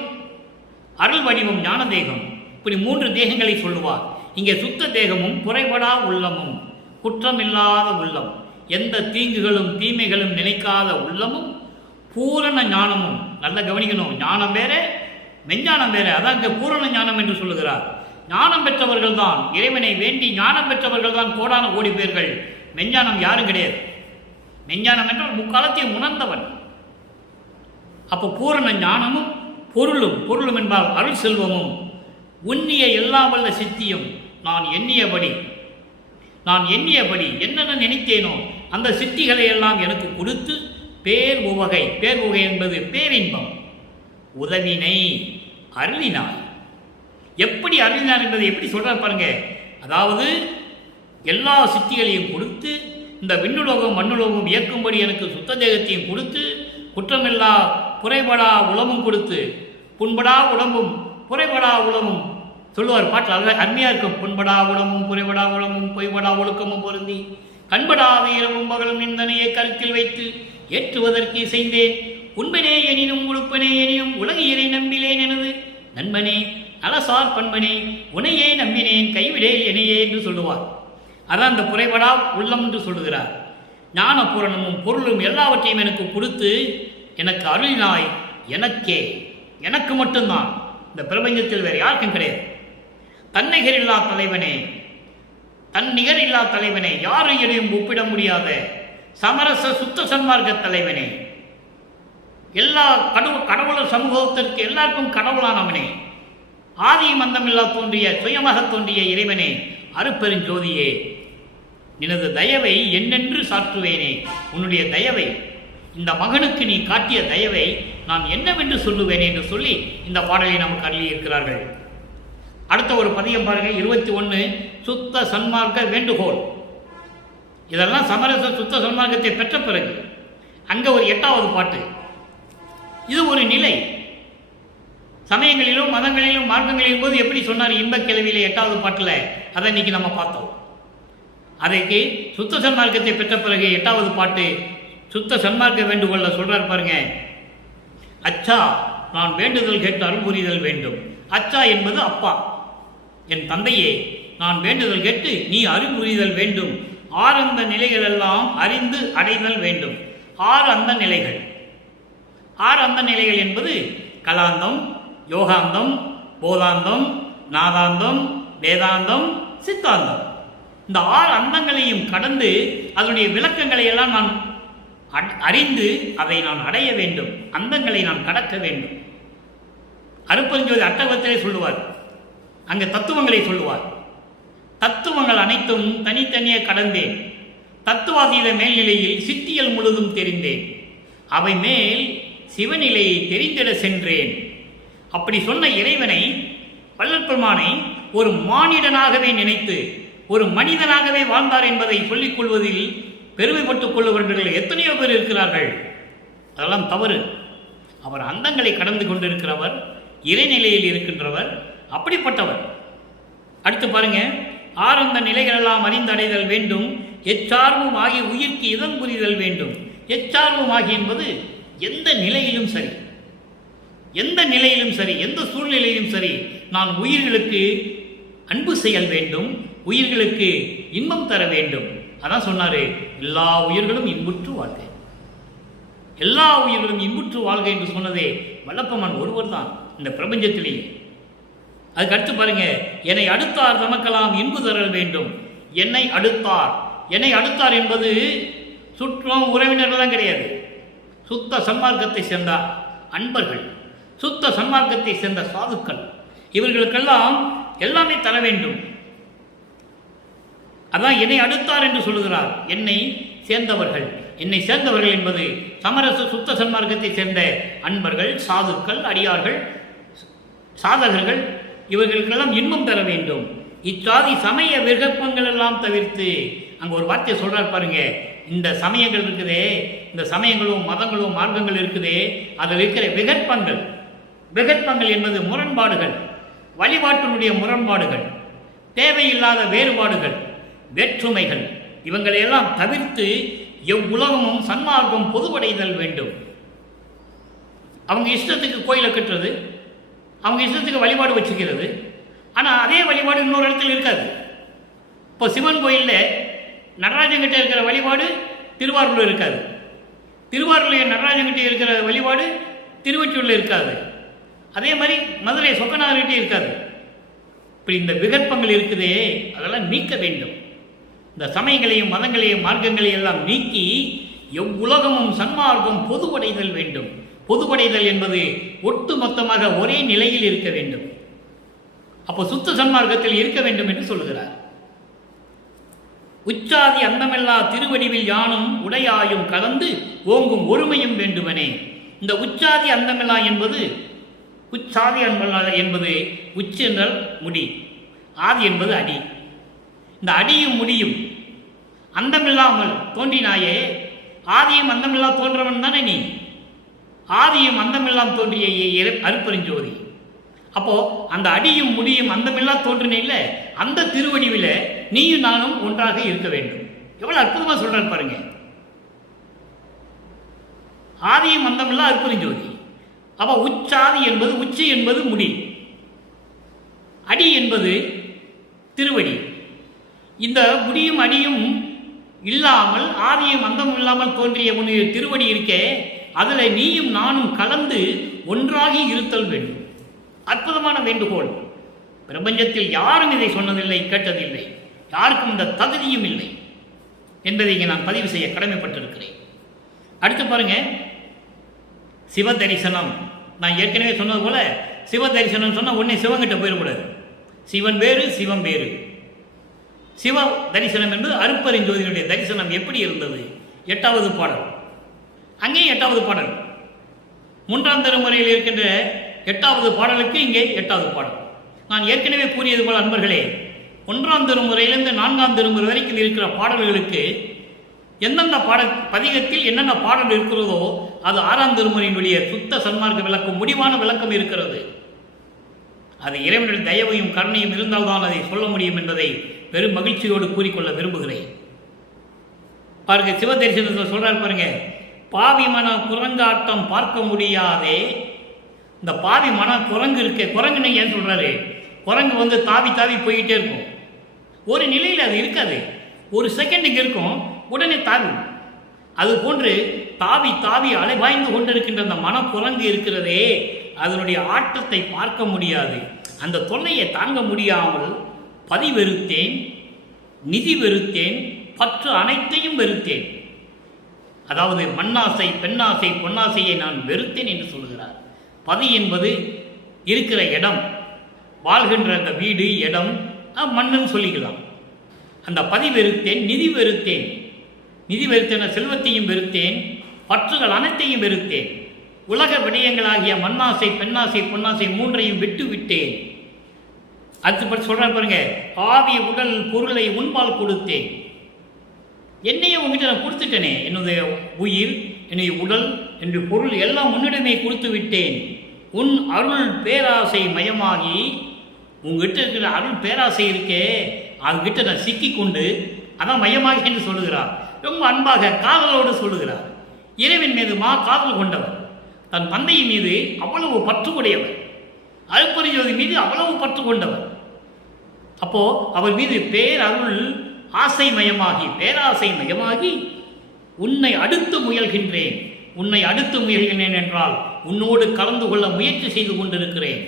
அருள் வடிவம் ஞான தேகம். இப்படி 3 தேகங்களை சொல்லுவார். இங்கே சுத்த தேகமும் குறைபடா உள்ளமும், குற்றமில்லாத உள்ளம், எந்த தீங்குகளும் தீமைகளும் நினைக்காத உள்ளமும், பூரண ஞானமும். நல்ல கவனிக்கணும். ஞானம் வேற, மெஞ்ஞானம் வேற. அதான் இங்கே பூரண ஞானம் என்று சொல்லுகிறார். ஞானம் பெற்றவர்கள் தான், இறைவனை வேண்டி ஞானம் பெற்றவர்கள் தான் கோடான கோடி பேர்கள். மெஞ்ஞானம் யாரும் கிடையாது. மெஞ்ஞானம் என்றால் முக்காலத்தையும் உணர்ந்தவன். அப்போ பூரண ஞானமும் பொருளும், பொருளும் என்பால் அருள் செல்வமும், உன்னிய எல்லா வல்ல சித்தியும். நான் எண்ணியபடி என்னென்ன நினைத்தேனோ அந்த சித்திகளை எல்லாம் எனக்கு கொடுத்து பேர் உவகை, பேர் உவகை என்பது பேரின்பம், உதவினை அருளினார். எப்படி அருளினார் என்பதை எப்படி சொல்றார் பாருங்க. அதாவது எல்லா சித்திகளையும் கொடுத்து, இந்த விண்ணுலோகம் மண்ணுலோகம் இயக்கும்படி எனக்கு சுத்த தேகத்தையும் கொடுத்து, குற்றமில்லா குறைபடா உளமும் கொடுத்து, புண்படா உடம்பும் குறைபடா உளமும் சொல்லுவார் பாட்டில். அதில் அருமையாக இருக்கும். புண்படா உடம்பும் குறைபடா உளமும் பொய்படா ஒழுக்கமும் பொருந்தி கண்படா வீரமும் மகளும் நிந்தனையை கருத்தில் வைத்து ஏற்றுவதற்கு இசைந்தேன். உண்பனே எனினும் உழுப்பனே எனினும் உலகியரை நம்பிலேன் எனது நண்பனே நலசார் பண்பனே உனையே நம்பினேன் கைவிடேல் எனையே என்று சொல்லுவார். அதான் அந்த குறைபடா உள்ளம் என்று சொல்லுகிறார். ஞான பூரணமும் பொருளும் எல்லாவற்றையும் எனக்கு கொடுத்து எனக்கு அருளினாய். எனக்கே, எனக்கு மட்டும்தான், இந்த பிரபஞ்சத்தில் வேறு யாருக்கும் கிடையாது. தன்னிகர் இல்லா தலைவனே, தன்னிகர் இல்லா தலைவனே, யாரையும் ஒப்பிட முடியாத சமரச சுத்த சன்மார்க்க தலைவனே, எல்லா கடவுளர் சமூகத்திற்கு எல்லாருக்கும் கடவுளானவனே, ஆதியும் அந்தமில்லா தோன்றிய சுயமாக தோன்றிய இறைவனே, அருப்பெருஞ்சோதியே, எனது தயவை என்னென்று சாற்றுவேனே. உன்னுடைய தயவை, இந்த மகனுக்கு நீ காட்டிய தயவை நான் என்னவென்று சொல்லுவேன் என்று சொல்லி இந்த பாடலை நமக்கு அருளி இருக்கிறார்கள். அடுத்த ஒரு பதியம் பாருங்க, 21. சுத்த சன்மார்க்க வேண்டுகோள். இதெல்லாம் சமரச சுத்த சன்மார்க்கத்தை பெற்ற பிறகு அங்கே ஒரு 8வது பாட்டு. இது ஒரு நிலை. சமயங்களிலும் மதங்களிலும் மார்க்கங்களிலும் போது எப்படி சொன்னார் இன்பக் கிளவியில 8வது பாட்டில், அதை இன்னைக்கு நம்ம பார்த்தோம். அதற்கு சுத்த சன்மார்க்கத்தை பெற்ற பிறகு 8வது பாட்டு சுத்த சன்மார்க்க வேண்டுகோள்ல சொல்றார் பாருங்க. அச்சா, நான் வேண்டுதல் கேட்டு அருள்புரிதல் வேண்டும். அச்சா என்பது அப்பா, என் தந்தையே, நான் வேண்டுதல் கேட்டு நீ அருள்புரிதல் வேண்டும். ஆரம்ப நிலைகள் எல்லாம் அறிந்து அடைதல் வேண்டும். 6 அந்த நிலைகள். 6 அந்த நிலைகள் என்பது கலாந்தம், யோகாந்தம், போதாந்தம், நாதாந்தம், வேதாந்தம், சித்தாந்தம். இந்த 6 அந்தங்களையும் கடந்து அதனுடைய விளக்கங்களை எல்லாம் நான் அறிந்து அதை நான் அடைய வேண்டும். அந்தங்களை நான் கடக்க வேண்டும். அருப்பெருஞ்சோதி அட்டகத்திலே சொல்லுவார், அங்கே தத்துவங்களை சொல்லுவார். தத்துவங்கள் அனைத்தும் தனித்தனியே கடந்தேன். தத்துவாதீத மேல்நிலையில் சித்தியல் முழுதும் தெரிந்தேன். அவை மேல் சிவநிலையை தெரிந்திட சென்றேன். அப்படி சொன்ன இறைவனை, வள்ளல் பெருமானை ஒரு மானிடனாகவே நினைத்து ஒரு மனிதனாகவே வாழ்ந்தார் என்பதை சொல்லிக் கொள்வதில் பெருமைப்பட்டுக் கொள்ளுகின்றவர்கள் எத்தனையோ பேர் இருக்கிறார்கள். அதெல்லாம் தவறு. அவர் அந்தங்களை கடந்து கொண்டிருக்கிறவர், இறைநிலையில் இருக்கின்றவர், அப்படிப்பட்டவர். அடுத்து பாருங்க, ஆரம்ப நிலைகளெல்லாம் அறிந்தடைதல் வேண்டும். எச்சார்பும் ஆகிய உயிர்க்கு இதன் புரிதல் வேண்டும். எச்சார்பும் ஆகி என்பது எந்த நிலையிலும் சரி, எந்த நிலையிலும் சரி, எந்த சூழ்நிலையிலும் சரி, நான் உயிர்களுக்கு அன்பு செயல் வேண்டும், உயிர்களுக்கு இன்பம் தர வேண்டும். அதான் சொன்னாரு, எல்லா உயிர்களும் இன்புற்று வாழ்க. எல்லா உயிர்களும் இன்புற்று வாழ்க என்று சொன்னதே வல்லப்பெருமான் ஒருவர் தான் இந்த பிரபஞ்சத்திலேயே. அதுக்கு அடுத்து பாருங்க, என்னை அடுத்தார் தமக்கெல்லாம் இன்பு தரல் வேண்டும். என்னை அடுத்தார், என்னை அடுத்தார் என்பது சுற்றம் உறவினர்கள்லாம் கிடையாது. சுத்த சன்மார்க்கத்தை சேர்ந்த அன்பர்கள், சுத்த சன்மார்க்கத்தை சேர்ந்த சாதுக்கள், இவர்களுக்கெல்லாம் எல்லாமே தர வேண்டும். அதான் என்னை அடுத்தார் என்று சொல்லுகிறார். என்னை சேர்ந்தவர்கள், என்னை சேர்ந்தவர்கள் என்பது சமரச சுத்த சன்மார்க்கத்தை சேர்ந்த அன்பர்கள், சாதுக்கள், அடியார்கள், சாதகர்கள், இவர்களுக்கெல்லாம் இன்பம் தர வேண்டும். இச்சாதி சமய விகற்பங்கள் எல்லாம் தவிர்த்து, அங்கே ஒரு வார்த்தையை சொல்றார் பாருங்க, இந்த சமயங்கள் இருக்குதே, இந்த சமயங்களும் மதங்களும் மார்க்கங்கள் இருக்குதே, அதில் இருக்கிற விகற்பங்கள், விகற்பங்கள் என்பது முரண்பாடுகள், வழிபாட்டினுடைய முரண்பாடுகள், தேவையில்லாத வேறுபாடுகள், வேற்றுமைகள், இவங்களையெல்லாம் தவிர்த்து எவ்வுலகமும் சன்மார்க்கம் பொதுவடைதல் வேண்டும். அவங்க இஷ்டத்துக்கு கோயிலை கட்டுறது, அவங்க இஷ்டத்துக்கு வழிபாடு வச்சுக்கிறது, ஆனால் அதே வழிபாடு இன்னொரு இடத்துல இருக்காது. இப்போ சிவன் கோயிலில் நடராஜன்கிட்ட இருக்கிற வழிபாடு திருவாரூரில் இருக்காது, திருவாரூரில் நடராஜன்கிட்ட இருக்கிற வழிபாடு திருவொற்றியூரில் இருக்காது, அதே மாதிரி மதுரை சொக்கநாதர்கிட்ட இருக்காது. இப்படி இந்த விகற்பங்கள் இருக்குதே, அதெல்லாம் நீக்க வேண்டும். இந்த சமயங்களையும் மதங்களையும் மார்க்கங்களையும் எல்லாம் நீக்கி எவ்வுலகமும் சன்மார்க்கம் பொதுவடைதல் வேண்டும். பொதுவடைதல் என்பது ஒட்டு மொத்தமாக ஒரே நிலையில் இருக்க வேண்டும். அப்போ சுத்த சன்மார்க்கத்தில் இருக்க வேண்டும் என்று சொல்லுகிறார். உச்சாதி அந்தமெல்லா திருவடிவில் யானும் உடையாயும் கலந்து ஓங்கும் ஒருமையும் வேண்டுவனே. இந்த உச்சாதி அந்தமெல்லா என்பது, உச்சாதி அந்தமெல்லா என்பது உச்சி என்றால் முடி, ஆதி என்பது அடி. இந்த அடியும் முடியும் அந்தமில்லாமல் தோன்றினாயே, ஆதியும் அந்தமில்லா தோன்றவன் தானே நீ. ஆதியும் அந்தமெல்லாம் தோன்றிய அருப்பெருஞ்சோதி. அப்போ அந்த அடியும் முடியும் அந்தமில்லா தோன்றினில்ல, அந்த திருவடிவில் நீயும் நானும் ஒன்றாக இருக்க வேண்டும். எவ்வளவு அற்புதமா சொல்றாரு பாருங்க. ஆதியும் அந்தமில்லா அருப்பெருஞ்சோதி. அப்போ உச்சாதி என்பது, உச்சி என்பது முடி, அடி என்பது திருவடி. இந்த முடியும் அடியும் இல்லாமல், ஆதியும் அந்தமும் இல்லாமல் தோன்றிய உன்னுடைய திருவடி இருக்கே, அதில் நீயும் நானும் கலந்து ஒன்றாகி இருத்தல் வேண்டும். அற்புதமான வேண்டுகோள். பிரபஞ்சத்தில் யாரும் இதை சொன்னதில்லை, கேட்டதில்லை, யாருக்கும் இந்த தகுதியும் இல்லை என்பதை இங்கே நான் பதிவு செய்ய கடமைப்பட்டிருக்கிறேன். அடுத்து பாருங்க, சிவ தரிசனம். நான் ஏற்கனவே சொன்னது போல சிவ தரிசனம் சொன்னால் உடனே சிவங்கிட்ட போயிடக்கூடாது. சிவன் வேறு, சிவம் வேறு. சிவ தரிசனம் என்பது அருட்பெருஞ்சோதியினுடைய தரிசனம் எப்படி இருந்தது? 8வது பாடல். அங்கேயும் 8வது பாடல். 3ஆம் திருமுறையில் இருக்கின்ற 8வது பாடலுக்கு இங்கே 8வது பாடல். நான் ஏற்கனவே கூறியது போல அன்பர்களே, 1ஆம் திருமுறையிலிருந்து 4ஆம் திருமுறை வரைக்கும் இருக்கிற பாடல்களுக்கு எந்தெந்த பதிகத்தில் என்னென்ன பாடல் இருக்கிறதோ அது 6ஆம் திருமுறையினுடைய சுத்த சன்மார்க்க விளக்கம், முடிவான விளக்கம் இருக்கிறது. அது இறைவனுடைய தயவையும் கருணையும் இருந்தால்தான் அதை சொல்ல முடியும் என்பதை பெரும் மகிழ்ச்சியோடு கூறிக்கொள்ள விரும்புகிறேன். பாருங்க, சிவ தரிசனத்தில் சொல்றாரு பாருங்க, பாவி மன குரங்காட்டம் பார்க்க முடியாதே. இந்த பாவி மன குரங்கு இருக்க, குரங்குன்னு ஏன் சொல்றாரு? குரங்கு தாவி தாவி போயிட்டே இருக்கும். ஒரு நிலையில் அது இருக்காது, ஒரு செகண்டுக்கு இருக்கும், உடனே தாவி. அது போன்று தாவி தாவி அலைபாய்ந்து கொண்டிருக்கின்ற அந்த மனக்குரங்கு இருக்கிறதே, அதனுடைய ஆட்டத்தை பார்க்க முடியாது. அந்த தொல்லையை தாங்க முடியாமல் பதி வெறுத்தேன், நிதி வெறுத்தேன், பற்று அனைத்தையும் வெறுத்தேன். அதாவது மண்ணாசை, பெண்ணாசை, பொன்னாசையை நான் வெறுத்தேன் என்று சொல்கிறார். பதி என்பது இருக்கிற இடம், வாழ்கின்ற அந்த வீடு, இடம், மண்ணுன்னு சொல்லிக்கலாம். அந்த பதி வெறுத்தேன், நிதி வெறுத்தேன். நிதி வெறுத்தேன், செல்வத்தையும் வெறுத்தேன், பற்றுகள் அனைத்தையும் வெறுத்தேன். உலக விடயங்களாகிய மண்ணாசை, பெண்ணாசை, பொன்னாசை மூன்றையும் விட்டு விட்டேன். அடுத்து சொல்றாரு பாருங்க, ஆவி உடல் பொருளை உன்பால் கொடுத்தேன். என்னையே உங்ககிட்ட நான் கொடுத்துட்டேனே, என்னுடைய உயிர், என்னுடைய உடல், என்னுடைய பொருள் எல்லாம் உன்னிடமே கொடுத்து விட்டேன். உன் அருள் பேராசை மயமாகி, உங்ககிட்ட இருக்கிற அருள் பேராசை இருக்கே, அதுகிட்ட நான் சிக்கி கொண்டு, அதான் மயமாகி என்று சொல்லுகிறார். ரொம்ப அன்பாக காதலோடு சொல்லுகிறார். இறைவன் மீது காதல் கொண்டவர், தன் தந்தையின் மீது அவ்வளவு பற்று உடையவர், அருட்பெருஞ்சோதி மீது அவ்வளவு பற்று கொண்டவர். அப்போ அவர் மீது பேரருள் ஆசை மயமாகி, பேராசை மயமாகி, உன்னை அடுத்து முயல்கின்றேன். உன்னை அடுத்து முயல்கின்றேன் என்றால் உன்னோடு கலந்து கொள்ள முயற்சி செய்து கொண்டிருக்கிறேன்.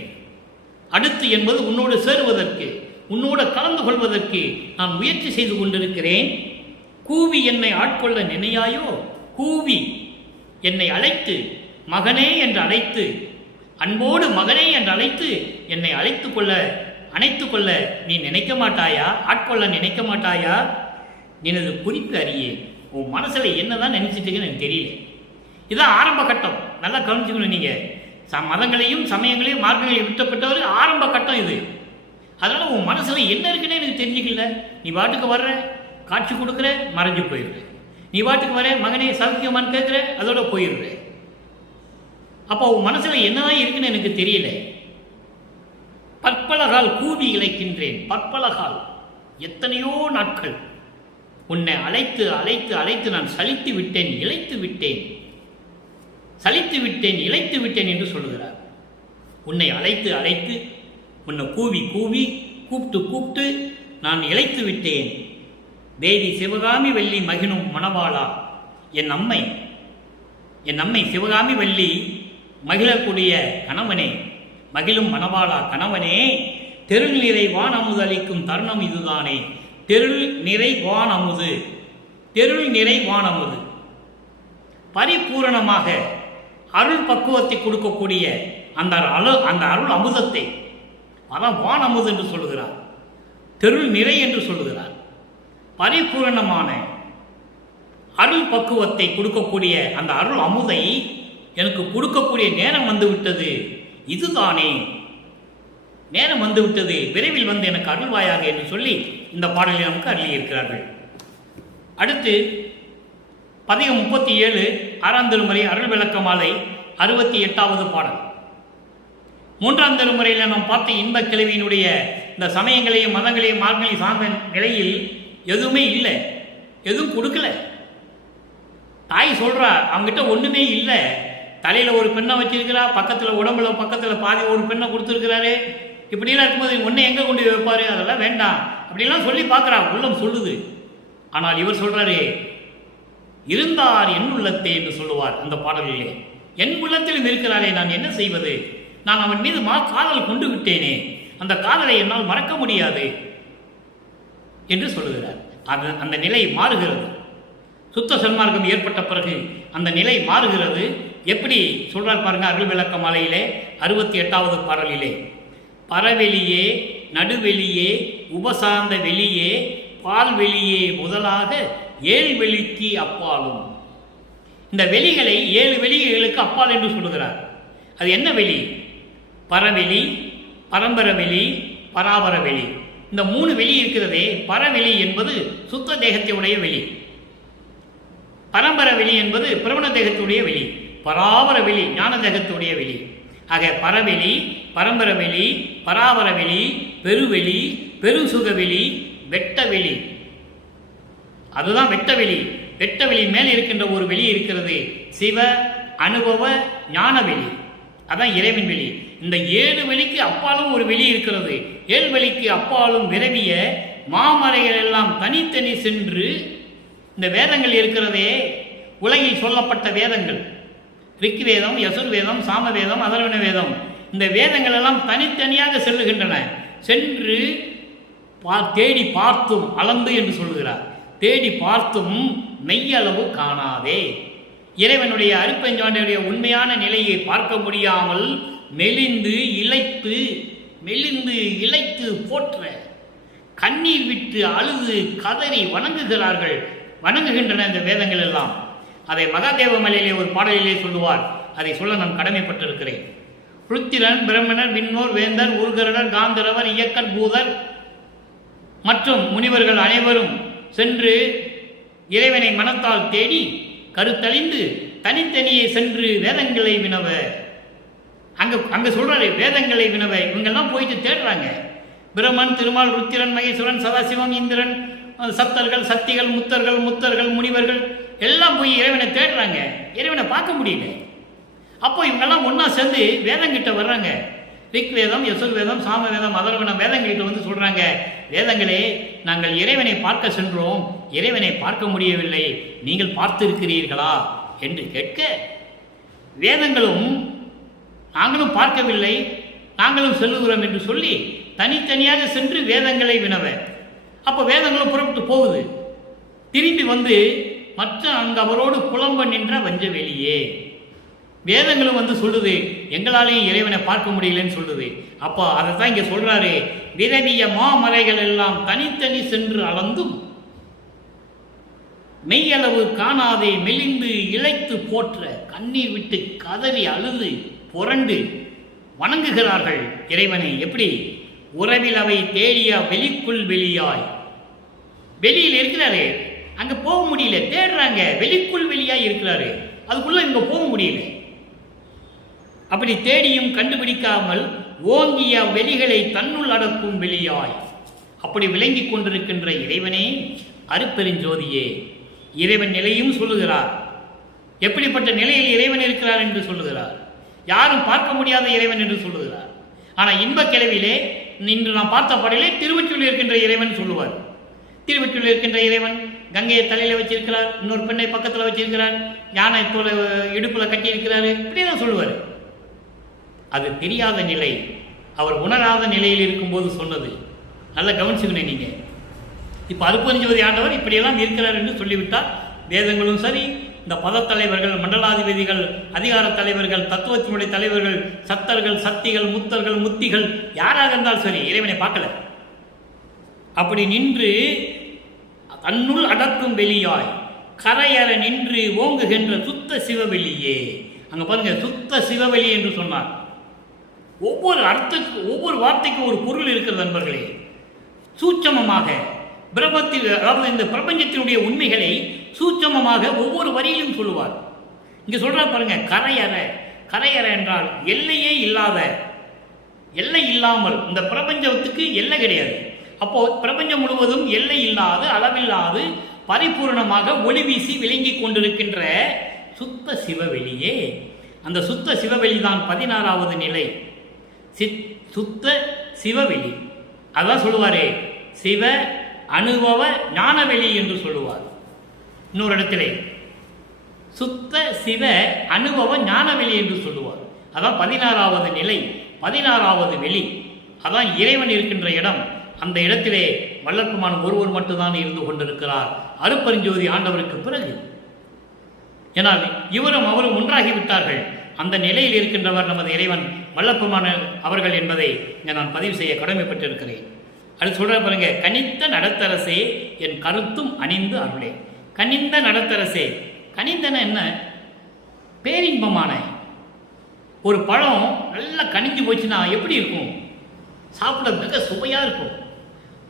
அடுத்து என்பது உன்னோடு சேருவதற்கு, உன்னோடு கலந்து கொள்வதற்கு நான் முயற்சி செய்து கொண்டிருக்கிறேன். கூவி என்னை ஆட்கொள்ள நினையாயோ? கூவி என்னை அழைத்து, மகனே என்று அழைத்து, அன்போடு மகனே என்று அழைத்து என்னை அணைத்து கொள்ள நீ நினைக்க மாட்டாயா? ஆட்கொள்ள நினைக்க மாட்டாயா? எனது குறிப்பு அறியே. உன் மனசில் என்னதான் நினைச்சிட்டு எனக்கு தெரியல. இதான் ஆரம்ப கட்டம். நல்லா கவனிச்சுக்கணும். நீங்கள் மதங்களையும் சமயங்களையும் மார்க்கங்களையும் விட்டப்பட்டவர் ஆரம்ப கட்டம் இது. அதனால் உன் மனசில் என்ன இருக்குன்னு எனக்கு தெரிஞ்சுக்கல. நீ பாட்டுக்கு வர்ற, காட்சி கொடுக்குற, மறைஞ்சு போயிடுற. நீ பாட்டுக்கு வர, மகனே சௌக்கியமான்னு கேட்குற, அதோட போயிடுற. அப்போ உன் மனசில் என்னதான் இருக்குன்னு எனக்கு தெரியல. பற்பலகால் கூவி இழைக்கின்றேன். பற்பலகால், எத்தனையோ நாட்கள் உன்னை அழைத்து அழைத்து அழைத்து நான் சலித்து விட்டேன், இழைத்து விட்டேன், சலித்து விட்டேன், இழைத்து விட்டேன் என்று சொல்லுகிறார். உன்னை அழைத்து அழைத்து, உன்னை கூவி கூவி, கூப்பிட்டு கூப்பிட்டு நான் இழைத்து விட்டேன். தேவி சிவகாமி வள்ளி மகிழும் மணவாளா, என் அம்மை சிவகாமி வள்ளி மகிழக்கூடிய கணவனே, மகிழும் மணவாளா கணவனே, தெருள் நிறை வானமுது அளிக்கும் தருணம் இதுதானே. தெருள் நிறை வானமுது, தெருள் நிறை வானமுது, பரிபூரணமாக அருள் பக்குவத்தை கொடுக்கக்கூடிய அந்த அருள் அமுதத்தை, அதான் வானமுது என்று சொல்லுகிறார். தெருள் நிறை என்று சொல்லுகிறார். பரிபூரணமான அருள் பக்குவத்தை கொடுக்கக்கூடிய அந்த அருள் அமுதை எனக்கு கொடுக்கக்கூடிய நேரம் வந்துவிட்டது. இதுதானே நேரம் வந்துவிட்டது, விரைவில் வந்து எனக்கு அருள்வாயாக என்று சொல்லி இந்த பாடலை நமக்கு அருளி இருக்கிறார்கள். அடுத்து பதிகம் 37 6ஆம் திருமுறை அருள் விளக்க மாலை 68வது பாடல். 3ஆம் திருமுறையில் நாம் பார்த்த இன்பக் கிழவியினுடைய இந்த சமயங்களையும் மதங்களையும் மார்க்கங்களையும் சார்ந்த நிலையில் எதுவுமே இல்லை, எதுவும் கொடுக்கல. தாய் சொல்றா, அவங்ககிட்ட ஒண்ணுமே இல்லை. தலையில ஒரு பெண்ணை வச்சிருக்கிறா, பக்கத்தில் உடம்புல பக்கத்தில் பாதி ஒரு பெண்ணை கொடுத்துருக்கிறாரு. இப்படிலாம் இருக்கும்போது ஒன்றை எங்கே கொண்டு வைப்பாரு? அதெல்லாம் வேண்டாம் அப்படிலாம் சொல்லி பார்க்குறா, உள்ளம் சொல்லுது. ஆனால் இவர் சொல்றாரு, இருந்தார் என் உள்ளத்தே என்று சொல்லுவார் அந்த பாடலிலே. என் உள்ளத்திலும் இருக்கிறாரே, நான் என்ன செய்வது? நான் அவன் மீது காதல் கொண்டு விட்டேனே, அந்த காதலை என்னால் மறக்க முடியாது என்று சொல்லுகிறார். அந்த நிலை மாறுகிறது. சுத்த சன்மார்க்கம் ஏற்பட்ட பிறகு அந்த நிலை மாறுகிறது. எப்படி சொல்றார் பாருங்க, அருள் விளக்க மாலையிலே 68வது பாடலிலே, பரவெளியே நடுவெளியே உபசார்ந்த வெளியே பால்வெளியே முதலாக 7 வெளிக்கு அப்பாலும். இந்த வெளிகளை 7 வெளிகளுக்கு அப்பால் என்று சொல்லுகிறார். அது என்ன வெளி? பரவெளி, பரம்பர வெளி, பராபர வெளி. இந்த 3 வெளி இருக்கிறதே. பரவெளி என்பது சுத்த தேகத்தினுடைய வெளி, பரம்பர வெளி என்பது பிரபண தேகத்துடைய வெளி, பராபர வெளி ஞான தேகத்துடைய வெளி. ஆக பரவெளி, பரம்பர வெளி, பராபர வெளி, பெருவெளி, பெருசுகவெளி, வெட்டவெளி. அதுதான் வெட்டவெளி. வெட்டவெளி மேல் இருக்கின்ற ஒரு வெளி இருக்கிறது, சிவ அனுபவ ஞான வெளி. அதான் இறைவன் வெளி. இந்த 7 வெளிக்கு அப்பாலும் ஒரு வெளி இருக்கிறது. 7 வெளிக்கு அப்பாலும் விரவிய மாமறைகள் எல்லாம் தனித்தனி சென்று, இந்த வேதங்கள் இருக்கிறதே, உலகில் சொல்லப்பட்ட வேதங்கள், ரிக்வேதம், யசுர்வேதம், சாமவேதம், அதர்வண வேதம், இந்த வேதங்கள் எல்லாம் தனித்தனியாக செல்லுகின்றன. சென்று தேடி பார்த்தும், அளந்து என்று சொல்லுகிறார், தேடி பார்த்தும் மெய்யளவு காணாதே. இறைவனுடைய அருட்பெருஞ்சோதியுடைய உண்மையான நிலையை பார்க்க முடியாமல் மெலிந்து இளைத்து போற்ற கண்ணீர் விட்டு அழுது கதறி வணங்குகின்றன இந்த வேதங்கள் எல்லாம். அதை மகாதேவ மலையிலே ஒரு பாடலிலே சொல்லுவார். அதை சொல்ல நான் கடமைப்பட்டிருக்கிறேன். ருத்திரன், பிரம்மணர், விண்ணோர், வேந்தர், ஊர்கரடர், காந்தரவர், இயக்கர், பூதர் மற்றும் முனிவர்கள் அனைவரும் சென்று இறைவனை மனத்தால் தேடி கருத்தழிந்து தனித்தனியே சென்று வேதங்களை வினவ. அங்க சொல்றாரு, வேதங்களை வினவ. இவங்கெல்லாம் போயிட்டு தேடுறாங்க. பிரம்மன், திருமால், ருத்திரன், மகேஸ்வரன், சதாசிவம், இந்திரன், சப்தர்கள், சக்திகள், முத்தர்கள், முனிவர்கள் எல்லாம் போய் இறைவனை தேடுறாங்க. இறைவனை பார்க்க முடியல. அப்போ இவங்கெல்லாம் ஒன்னா சேர்ந்து வேதங்கிட்ட வர்றாங்க. ரிக்வேதம், யசுர்வேதம், சாமவேதம், அதர்வணம் வேதங்கிட்ட வந்து சொல்றாங்க, வேதங்களே, நாங்கள் இறைவனை பார்க்க சென்றோம், இறைவனை பார்க்க முடியவில்லை, நீங்கள் பார்த்திருக்கிறீர்களா என்று கேட்க, வேதங்களும் நாங்களும் பார்க்கவில்லை, நாங்களும் செல்லுகிறோம் என்று சொல்லி தனித்தனியாக சென்று வேதங்களை வினவ. அப்போ வேதங்களும் புறப்பட்டு போகுது. திரும்பி வந்து மற்ற அங்கு அவரோடு புலம்ப நின்ற வஞ்ச வெளியே. வேதங்களும் வந்து சொல்லுது, எங்களாலேயும் இறைவனை பார்க்க முடியலன்னு சொல்லுது. அப்போ அதை தான் இங்கே சொல்றாரு, விரவிய மாமலைகள் எல்லாம் தனித்தனி சென்று அளந்தும் மெய்யளவு காணாதே மெலிந்து இளைத்து போற்ற கண்ணீர் விட்டு கதறி அழுது புரண்டு வணங்குகிறார்கள் இறைவனை. எப்படி? உறவில் அவை தேடிய வெளிக்குள் வெளியாய். வெளியில் இருக்கிறாரு, அங்க போக முடியல, தேடுறாங்க. வெளிக்குள் வெளியாய் இருக்கிறாரு, அதுக்குள்ள இங்க போக முடியல. அப்படி தேடியும் கண்டுபிடிக்காமல் ஓங்கிய வெளிகளை தன்னுள் அடக்கும் வெளியாய். அப்படி விளங்கி கொண்டிருக்கின்ற இறைவனே, அருட்பெருஞ்சோதியே, இறைவன் நிலையும் சொல்லுகிறார். எப்படிப்பட்ட நிலையில் இறைவன் இருக்கிறார் என்று சொல்லுகிறார். யாரும் பார்க்க முடியாத இறைவன் என்று சொல்லுகிறார். ஆனால் இன்பக் கிளவிலே இன்று நாம் பார்த்த பாடலே திருவொற்றியூரில் இருக்கின்ற இறைவன் சொல்லுவார். திருவொற்றியூரில் இருக்கின்ற இறைவன் கங்கையை தலையில வச்சிருக்கிறார், இன்னொரு பெண்ணை பக்கத்தில் வச்சிருக்கிறார், யானை தோலை இடுப்புல கட்டி இருக்கிறாரு, இப்படிதான் சொல்லுவார். அது தெரியாத நிலை, அவர் உணராத நிலையில் இருக்கும்போது சொன்னது. நல்லா கவனிச்சுக்கணும் நீங்க. இப்போ அருட்பெருஞ்சோதி ஆண்டவர் இப்படியெல்லாம் இருக்கிறார் என்று சொல்லிவிட்டால், வேதங்களும் சரி, இந்த பதத்தலைவர்கள், மண்டலாதிபதிகள், அதிகார தலைவர்கள், தத்துவத்தினுடைய தலைவர்கள், சத்தர்கள், சக்திகள், முத்தர்கள், முத்திகள் யாராக இருந்தாலும் சரி, இறைவனை பார்க்கல. அப்படி நின்று தன்னுள் அடக்கும் வெளியாய் கரையற நின்று ஓங்குகின்ற சுத்த சிவவெளியே. அங்க பாருங்க, சுத்த சிவவெளி என்று சொன்னார். ஒவ்வொரு ஒவ்வொரு வார்த்தைக்கும் ஒரு பொருள் இருக்கிறது நண்பர்களே. சூட்சமமாக பிரபத்தில், அதாவது இந்த பிரபஞ்சத்தினுடைய உண்மைகளை சூட்சமமாக ஒவ்வொரு வரியிலும் சொல்லுவார். இங்க சொல்றார் பாருங்க, கரையற. கரையற என்றால் எல்லையே இல்லாத, எல்லை இல்லாமல். இந்த பிரபஞ்சத்துக்கு எல்லை கிடையாது. அப்போ பிரபஞ்சம் முழுவதும் எல்லை இல்லாது, அளவில்லாது, பரிபூர்ணமாக ஒளி வீசி விளங்கி கொண்டிருக்கின்ற சுத்த சிவவெளியே. அந்த சுத்த சிவவெளி தான் 16வது நிலை, சுத்த சிவவெளி. அதான் சொல்லுவாரே, சிவ அனுபவ ஞானவெளி என்று சொல்லுவார். இன்னொரு இடத்திலே சுத்த சிவ அனுபவ ஞானவெளி என்று சொல்லுவார். அதான் 16வது நிலை, 16வது வெளி. அதான் இறைவன் இருக்கின்ற இடம். அந்த இடத்திலே வல்லற்பெருமான் ஒருவர் மட்டும்தான் இருந்து கொண்டிருக்கிறார் அருட்பெருஞ்சோதி ஆண்டவருக்கு பிறகு. ஏனால் இவரும் அவரும் ஒன்றாகிவிட்டார்கள். அந்த நிலையில் இருக்கின்றவர் நமது இறைவன் வல்லற்பெருமான் அவர்கள் என்பதை நான் பதிவு செய்ய கடமைப்பட்டிருக்கிறேன். அது சொல்ற பாருங்க, கனிந்த நடத்தரசே என் கருத்தும் அணிந்து அருளே. கனிந்த நடத்தரசே, கனிந்தன என்ன? பேரின்பமான ஒரு பழம் நல்லா கனிஞ்சு போச்சுன்னா எப்படி இருக்கும்? சாப்பிட மிக சுவையாக இருக்கும்.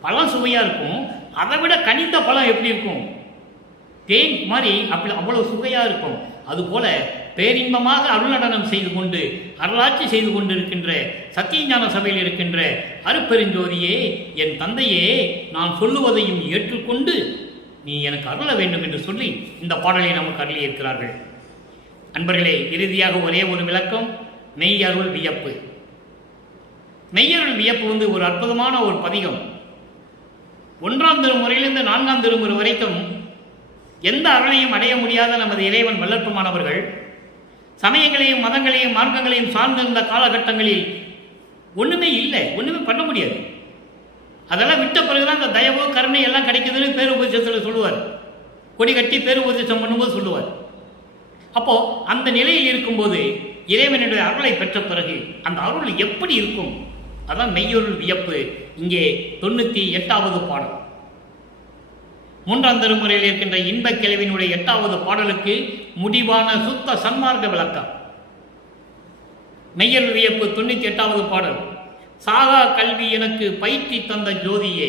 பழம் சுவையாக இருக்கும். அதை விட கனிந்த பழம் எப்படி இருக்கும்? தேன் மாதிரி அப்படி அவ்வளவு சுவையாக இருக்கும். அதுபோல பேரின்பமாக அருள்நடனம் செய்து கொண்டு அருளாட்சி செய்து கொண்டிருக்கின்ற சத்தியஞான சபையில் இருக்கின்ற அருட்பெருஞ்சோதியே, என் தந்தையே, நான் சொல்லுவதையும் ஏற்றுக்கொண்டு நீ எனக்கு அருள வேண்டும் என்று சொல்லி இந்த பாடலை நமக்கு அருளி இருக்கிறார்கள். அன்பர்களே, இறுதியாக ஒரே ஒரு விளக்கம், மெய்யருள் வியப்பு. மெய்யருள் வியப்பு ஒரு அற்புதமான ஒரு பதிகம். 1ஆம் திருமுறையிலிருந்து 4ஆம் திருமுறை வரைக்கும் எந்த அருளையும் அடைய முடியாத நமது இறைவன் வல்லற்பெருமானவர்கள் சமயங்களையும் மதங்களையும் மார்க்கங்களையும் சார்ந்திருந்த காலகட்டங்களில் ஒன்றுமே இல்லை, ஒன்றுமே பண்ண முடியாது. அதெல்லாம் விட்ட பிறகுதான் இந்த தயவு கருணை எல்லாம் கிடைக்குதுன்னு பேருபதேசத்தில் சொல்லுவார். கொடி கட்டி பேருபதேசம் பண்ணும்போது சொல்லுவார். அப்போ அந்த நிலையில் இருக்கும்போது இறைவனுடைய அருளை பெற்ற பிறகு அந்த அருள் எப்படி இருக்கும்? அதான் மெய்யருள் வியப்பு. இங்கே 98வது பாடல், 3ஆம் திருமுறையில் இருக்கின்ற இன்பக் கிழவினுடைய 8வது பாடலுக்கு முடிவான சுத்த சன்மார்க்க விளக்கம். மெய்யருள் வியப்பு 98வது பாடல். சாகா கல்வி எனக்கு பயிற்சி தந்த ஜோதியே.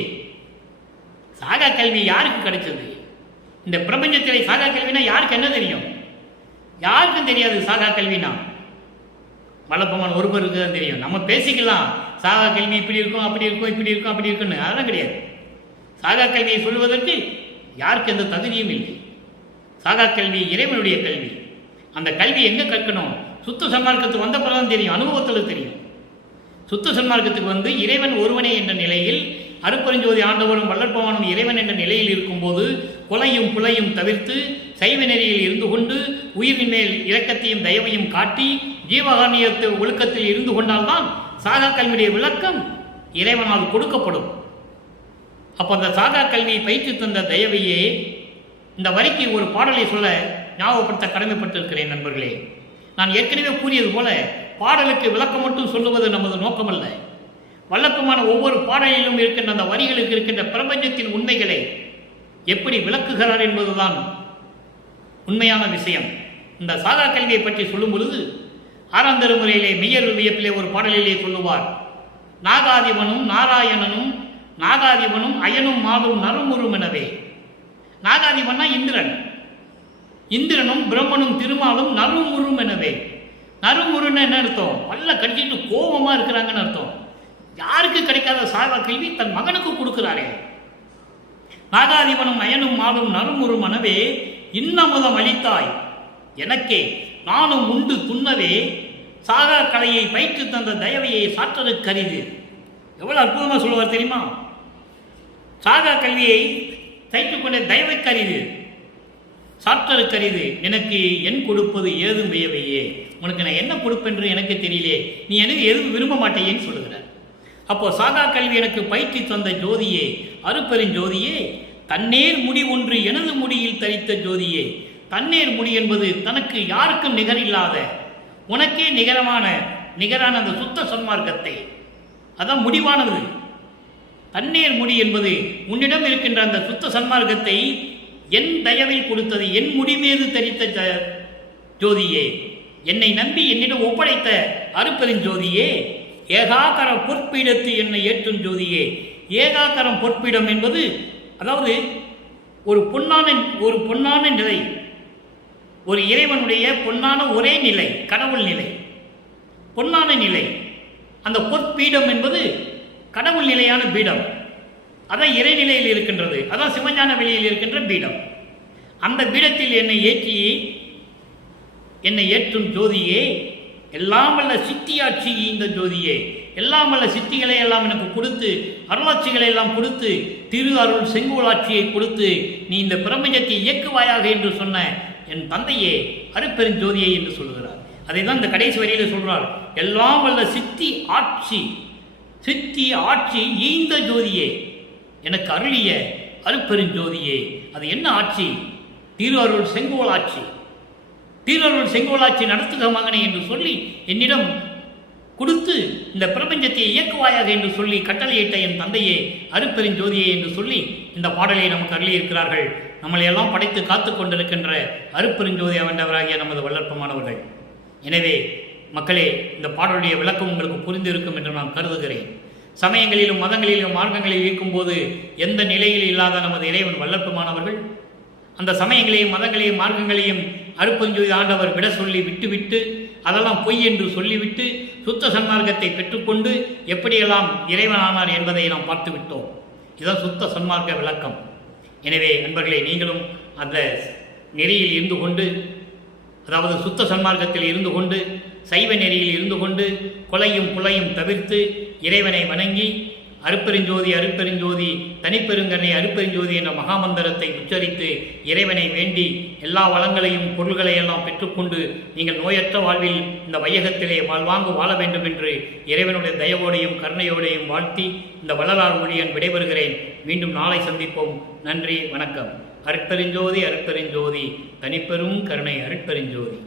சாகா கல்வி யாருக்கு கிடைச்சது? இந்த பிரபஞ்சத்திலே சாகா கல்வினா யாருக்கு என்ன தெரியும்? யாருக்கும் தெரியாது. சாகா கல்வினா வல்லற்பெருமான் ஒருவருக்கு தான் தெரியும். நம்ம பேசிக்கலாம், சாகா கல்வி இப்படி இருக்கும், அப்படி இருக்கும், இப்படி இருக்கும், அப்படி இருக்குன்னு. அதெல்லாம் கிடையாது. சாகா கல்வியை சொல்வதற்கு யாருக்கு எந்த தகுதியும் இல்லை. சாகா கல்வி இறைவனுடைய கல்வி. அந்த கல்வி எங்கே கற்கணும்? சுத்த சன்மார்க்கத்துக்கு வந்த பிறகுதான் தெரியும், அனுபவத்தில் தெரியும். சுத்த சன்மார்க்கத்துக்கு இறைவன் ஒருவனே என்ற நிலையில் அருட்பெருஞ்சோதி ஆண்டவரும் வல்லற்பெருமானும் இறைவன் என்ற நிலையில் இருக்கும்போது கொலையும் புலையும் தவிர்த்து சைவ நெறியில் இருந்து கொண்டு உயிரின் மேல் இரக்கத்தையும் தயவையும் காட்டி ஜீவகாரணியத்து ஒழுக்கத்தில் இருந்து கொண்டால்தான் சாகா கல்வியுடைய விளக்கம் இறைவனால் கொடுக்கப்படும். அப்போ அந்த சாகா கல்வியை பயிற்சி தந்த தயவையே இந்த வரிக்கு ஒரு பாடலை சொல்ல ஞாபகப்படுத்த கடமைப்பட்டிருக்கிறேன். நண்பர்களே, நான் ஏற்கனவே கூறியது போல பாடலுக்கு விளக்கம் மட்டும் சொல்லுவது நமது நோக்கமல்ல. வல்லற்பெருமான ஒவ்வொரு பாடலிலும் இருக்கின்ற அந்த வரிகளுக்கு இருக்கின்ற பிரபஞ்சத்தின் உண்மைகளை எப்படி விளக்குகிறார் என்பதுதான் உண்மையான விஷயம். இந்த சாகா கல்வியை பற்றி சொல்லும் பொழுது 6ஆம் திருமுறையிலே மெய்யருள் வியப்பிலே ஒரு பாடலிலே சொல்லுவார், நாகாதிபனும் நாராயணனும் நாகாதிபனும் அயனும் மாதும் நறுமுறும் எனவே. நாகாதிபன்னா இந்திரன், இந்திரனும் பிரம்மனும் திருமாலும் நறுமுறும் எனவே. நறுமுறுன்னு என்ன அர்த்தம்? பல்ல கடிச்சிட்டு கோபமா இருக்கிறாங்கன்னு அர்த்தம். யாருக்கு கிடைக்காத சாகா கல்வி தன் மகனுக்கு கொடுக்கிறாரே. நாகாதிபனும் அயனும் மாதும் நறுமுறும் எனவே இன்னமுதம் அளித்தாய் எனக்கே நானும் உண்டு துண்ணவே சாகா கலையை பயிற்று தந்த தயவையை சாற்றது கரிது. எவ்வளவு அற்புதமா சொல்லுவார் தெரியுமா? சாகா கல்வியை தைத்துக்கொண்ட தயவை கரிது, சாற்றது கரிது, எனக்கு என் கொடுப்பது ஏதும் வியவையே. உனக்கு நான் என்ன கொடுப்பென்று எனக்கு தெரியலே, நீ எனக்கு எதுவும் விரும்ப மாட்டேன்னு சொல்லுகிறார். அப்போ சாகா கல்வி எனக்கு பயிற்சி தந்த ஜோதியே, அருட்பெருஞ்சோதியே, தன்னேர் முடி ஒன்று எனது முடியில் தரித்த ஜோதியே. தன்னேர் முடி என்பது தனக்கு யாருக்கும் நிகரில்லாத, உனக்கே நிகரான அந்த சுத்த சன்மார்க்கத்தை, அதான் முடிவானது. தன்னேர் முடி என்பது உன்னிடம் இருக்கின்ற அந்த சுத்த சன்மார்க்கத்தை என் தயவில் கொடுத்தது, என் முடி மீது தரித்த ஜோதியே, என்னை நம்பி என்னிடம் ஒப்படைத்த அருட்பெருஞ்சோதியே, ஏகாகரம் பொற்பீடத்து என்னை ஏற்றும் ஜோதியே. ஏகாகரம் பொற்பீடம் என்பது அதாவது ஒரு பொன்னான நிலை, ஒரு இறைவனுடைய பொன்னான ஒரே நிலை, கடவுள் நிலை, பொன்னான நிலை. அந்த பொற்பீடம் என்பது கடவுள் நிலையான பீடம், அதான் இறைநிலையில் இருக்கின்றது, அதான் சிவஞான வெளியில் இருக்கின்ற பீடம். அந்த பீடத்தில் என்னை ஏற்றும் ஜோதியே, எல்லாம் வல்ல சித்தியாட்சி இந்த ஜோதியே, எல்லாம் வல்ல சித்திகளை எல்லாம் எனக்கு கொடுத்து, அருளாட்சிகளை எல்லாம் கொடுத்து, திரு அருள் செங்கோலாட்சியை கொடுத்து நீ இந்த பிரபஞ்சத்தை இயக்குவாயாக என்று சொன்ன என் தந்தையே அருட்பெருஞ்சோதியே என்று சொல்கிறார். அதை தான் இந்த கடைசி வரியில் சொல்கிறார். எல்லாம் வல்ல சித்தி ஆட்சி ஈந்த ஜோதியே, எனக்கு அருளிய அருட்பெருஞ்சோதியே. அது என்ன ஆட்சி? திருஅருள் செங்கோலாட்சி. திருஅருள் செங்கோலாட்சி நடத்துக மகனே என்று சொல்லி என்னிடம் கொடுத்து இந்த பிரபஞ்சத்தை இயக்குவாயாக என்று சொல்லி கட்டளையிட்ட என் தந்தையே அருட்பெருஞ்சோதியே என்று சொல்லி இந்த பாடலை நமக்கு அருளியிருக்கிறார்கள். நம்மளை எல்லாம் படைத்து காத்து கொண்டிருக்கின்ற அருட்பெருஞ்சோதி ஆண்டவராகிய நமது வல்லற்பமானவர்கள். எனவே மக்களே, இந்த பாடலுடைய விளக்கம் உங்களுக்கு புரிந்திருக்கும் என்று நான் கருதுகிறேன். சமயங்களிலும் மதங்களிலும் மார்க்கங்களில் இருக்கும்போது எந்த நிலையில் இல்லாத நமது இறைவன் வல்லற்பமானவர்கள் அந்த சமயங்களையும் மதங்களையும் மார்க்கங்களையும் அருட்பெருஞ்சோதி ஆண்டவர் விட சொல்லி விட்டுவிட்டு அதெல்லாம் பொய் என்று சொல்லிவிட்டு சுத்த சன்மார்க்கத்தை பெற்றுக்கொண்டு எப்படியெல்லாம் இறைவனானார் என்பதை நாம் பார்த்து விட்டோம். இதுதான் சுத்த சன்மார்க்க விளக்கம். எனவே நண்பர்களே, நீங்களும் அந்த நெறியில் இருந்து கொண்டு, அதாவது சுத்த சன்மார்க்கத்தில் இருந்து கொண்டு, சைவ நெறியில் இருந்து கொண்டு, கொலையும் புலையும் தவிர்த்து இறைவனை வணங்கி அருட்பெருஞ்சோதி தனிப்பெருங்கருணை அருட்பெருஞ்சோதி என்ற மகாமந்திரத்தை உச்சரித்து இறைவனை வேண்டி எல்லா வளங்களையும் பொருள்களையெல்லாம் பெற்றுக்கொண்டு நீங்கள் நோயற்ற வாழ்வில் இந்த வையகத்திலே வாழ்வாங்கு வாழ வேண்டும் என்று இறைவனுடைய தயவோடையும் கருணையோடையும் வாழ்த்தி இந்த வள்ளலார் ஒளியன் விடைபெறுகிறேன். மீண்டும் நாளை சந்திப்போம். நன்றி, வணக்கம். அருட்பெருஞ்சோதி தனிப்பெரும் கருணை அருட்பெருஞ்சோதி.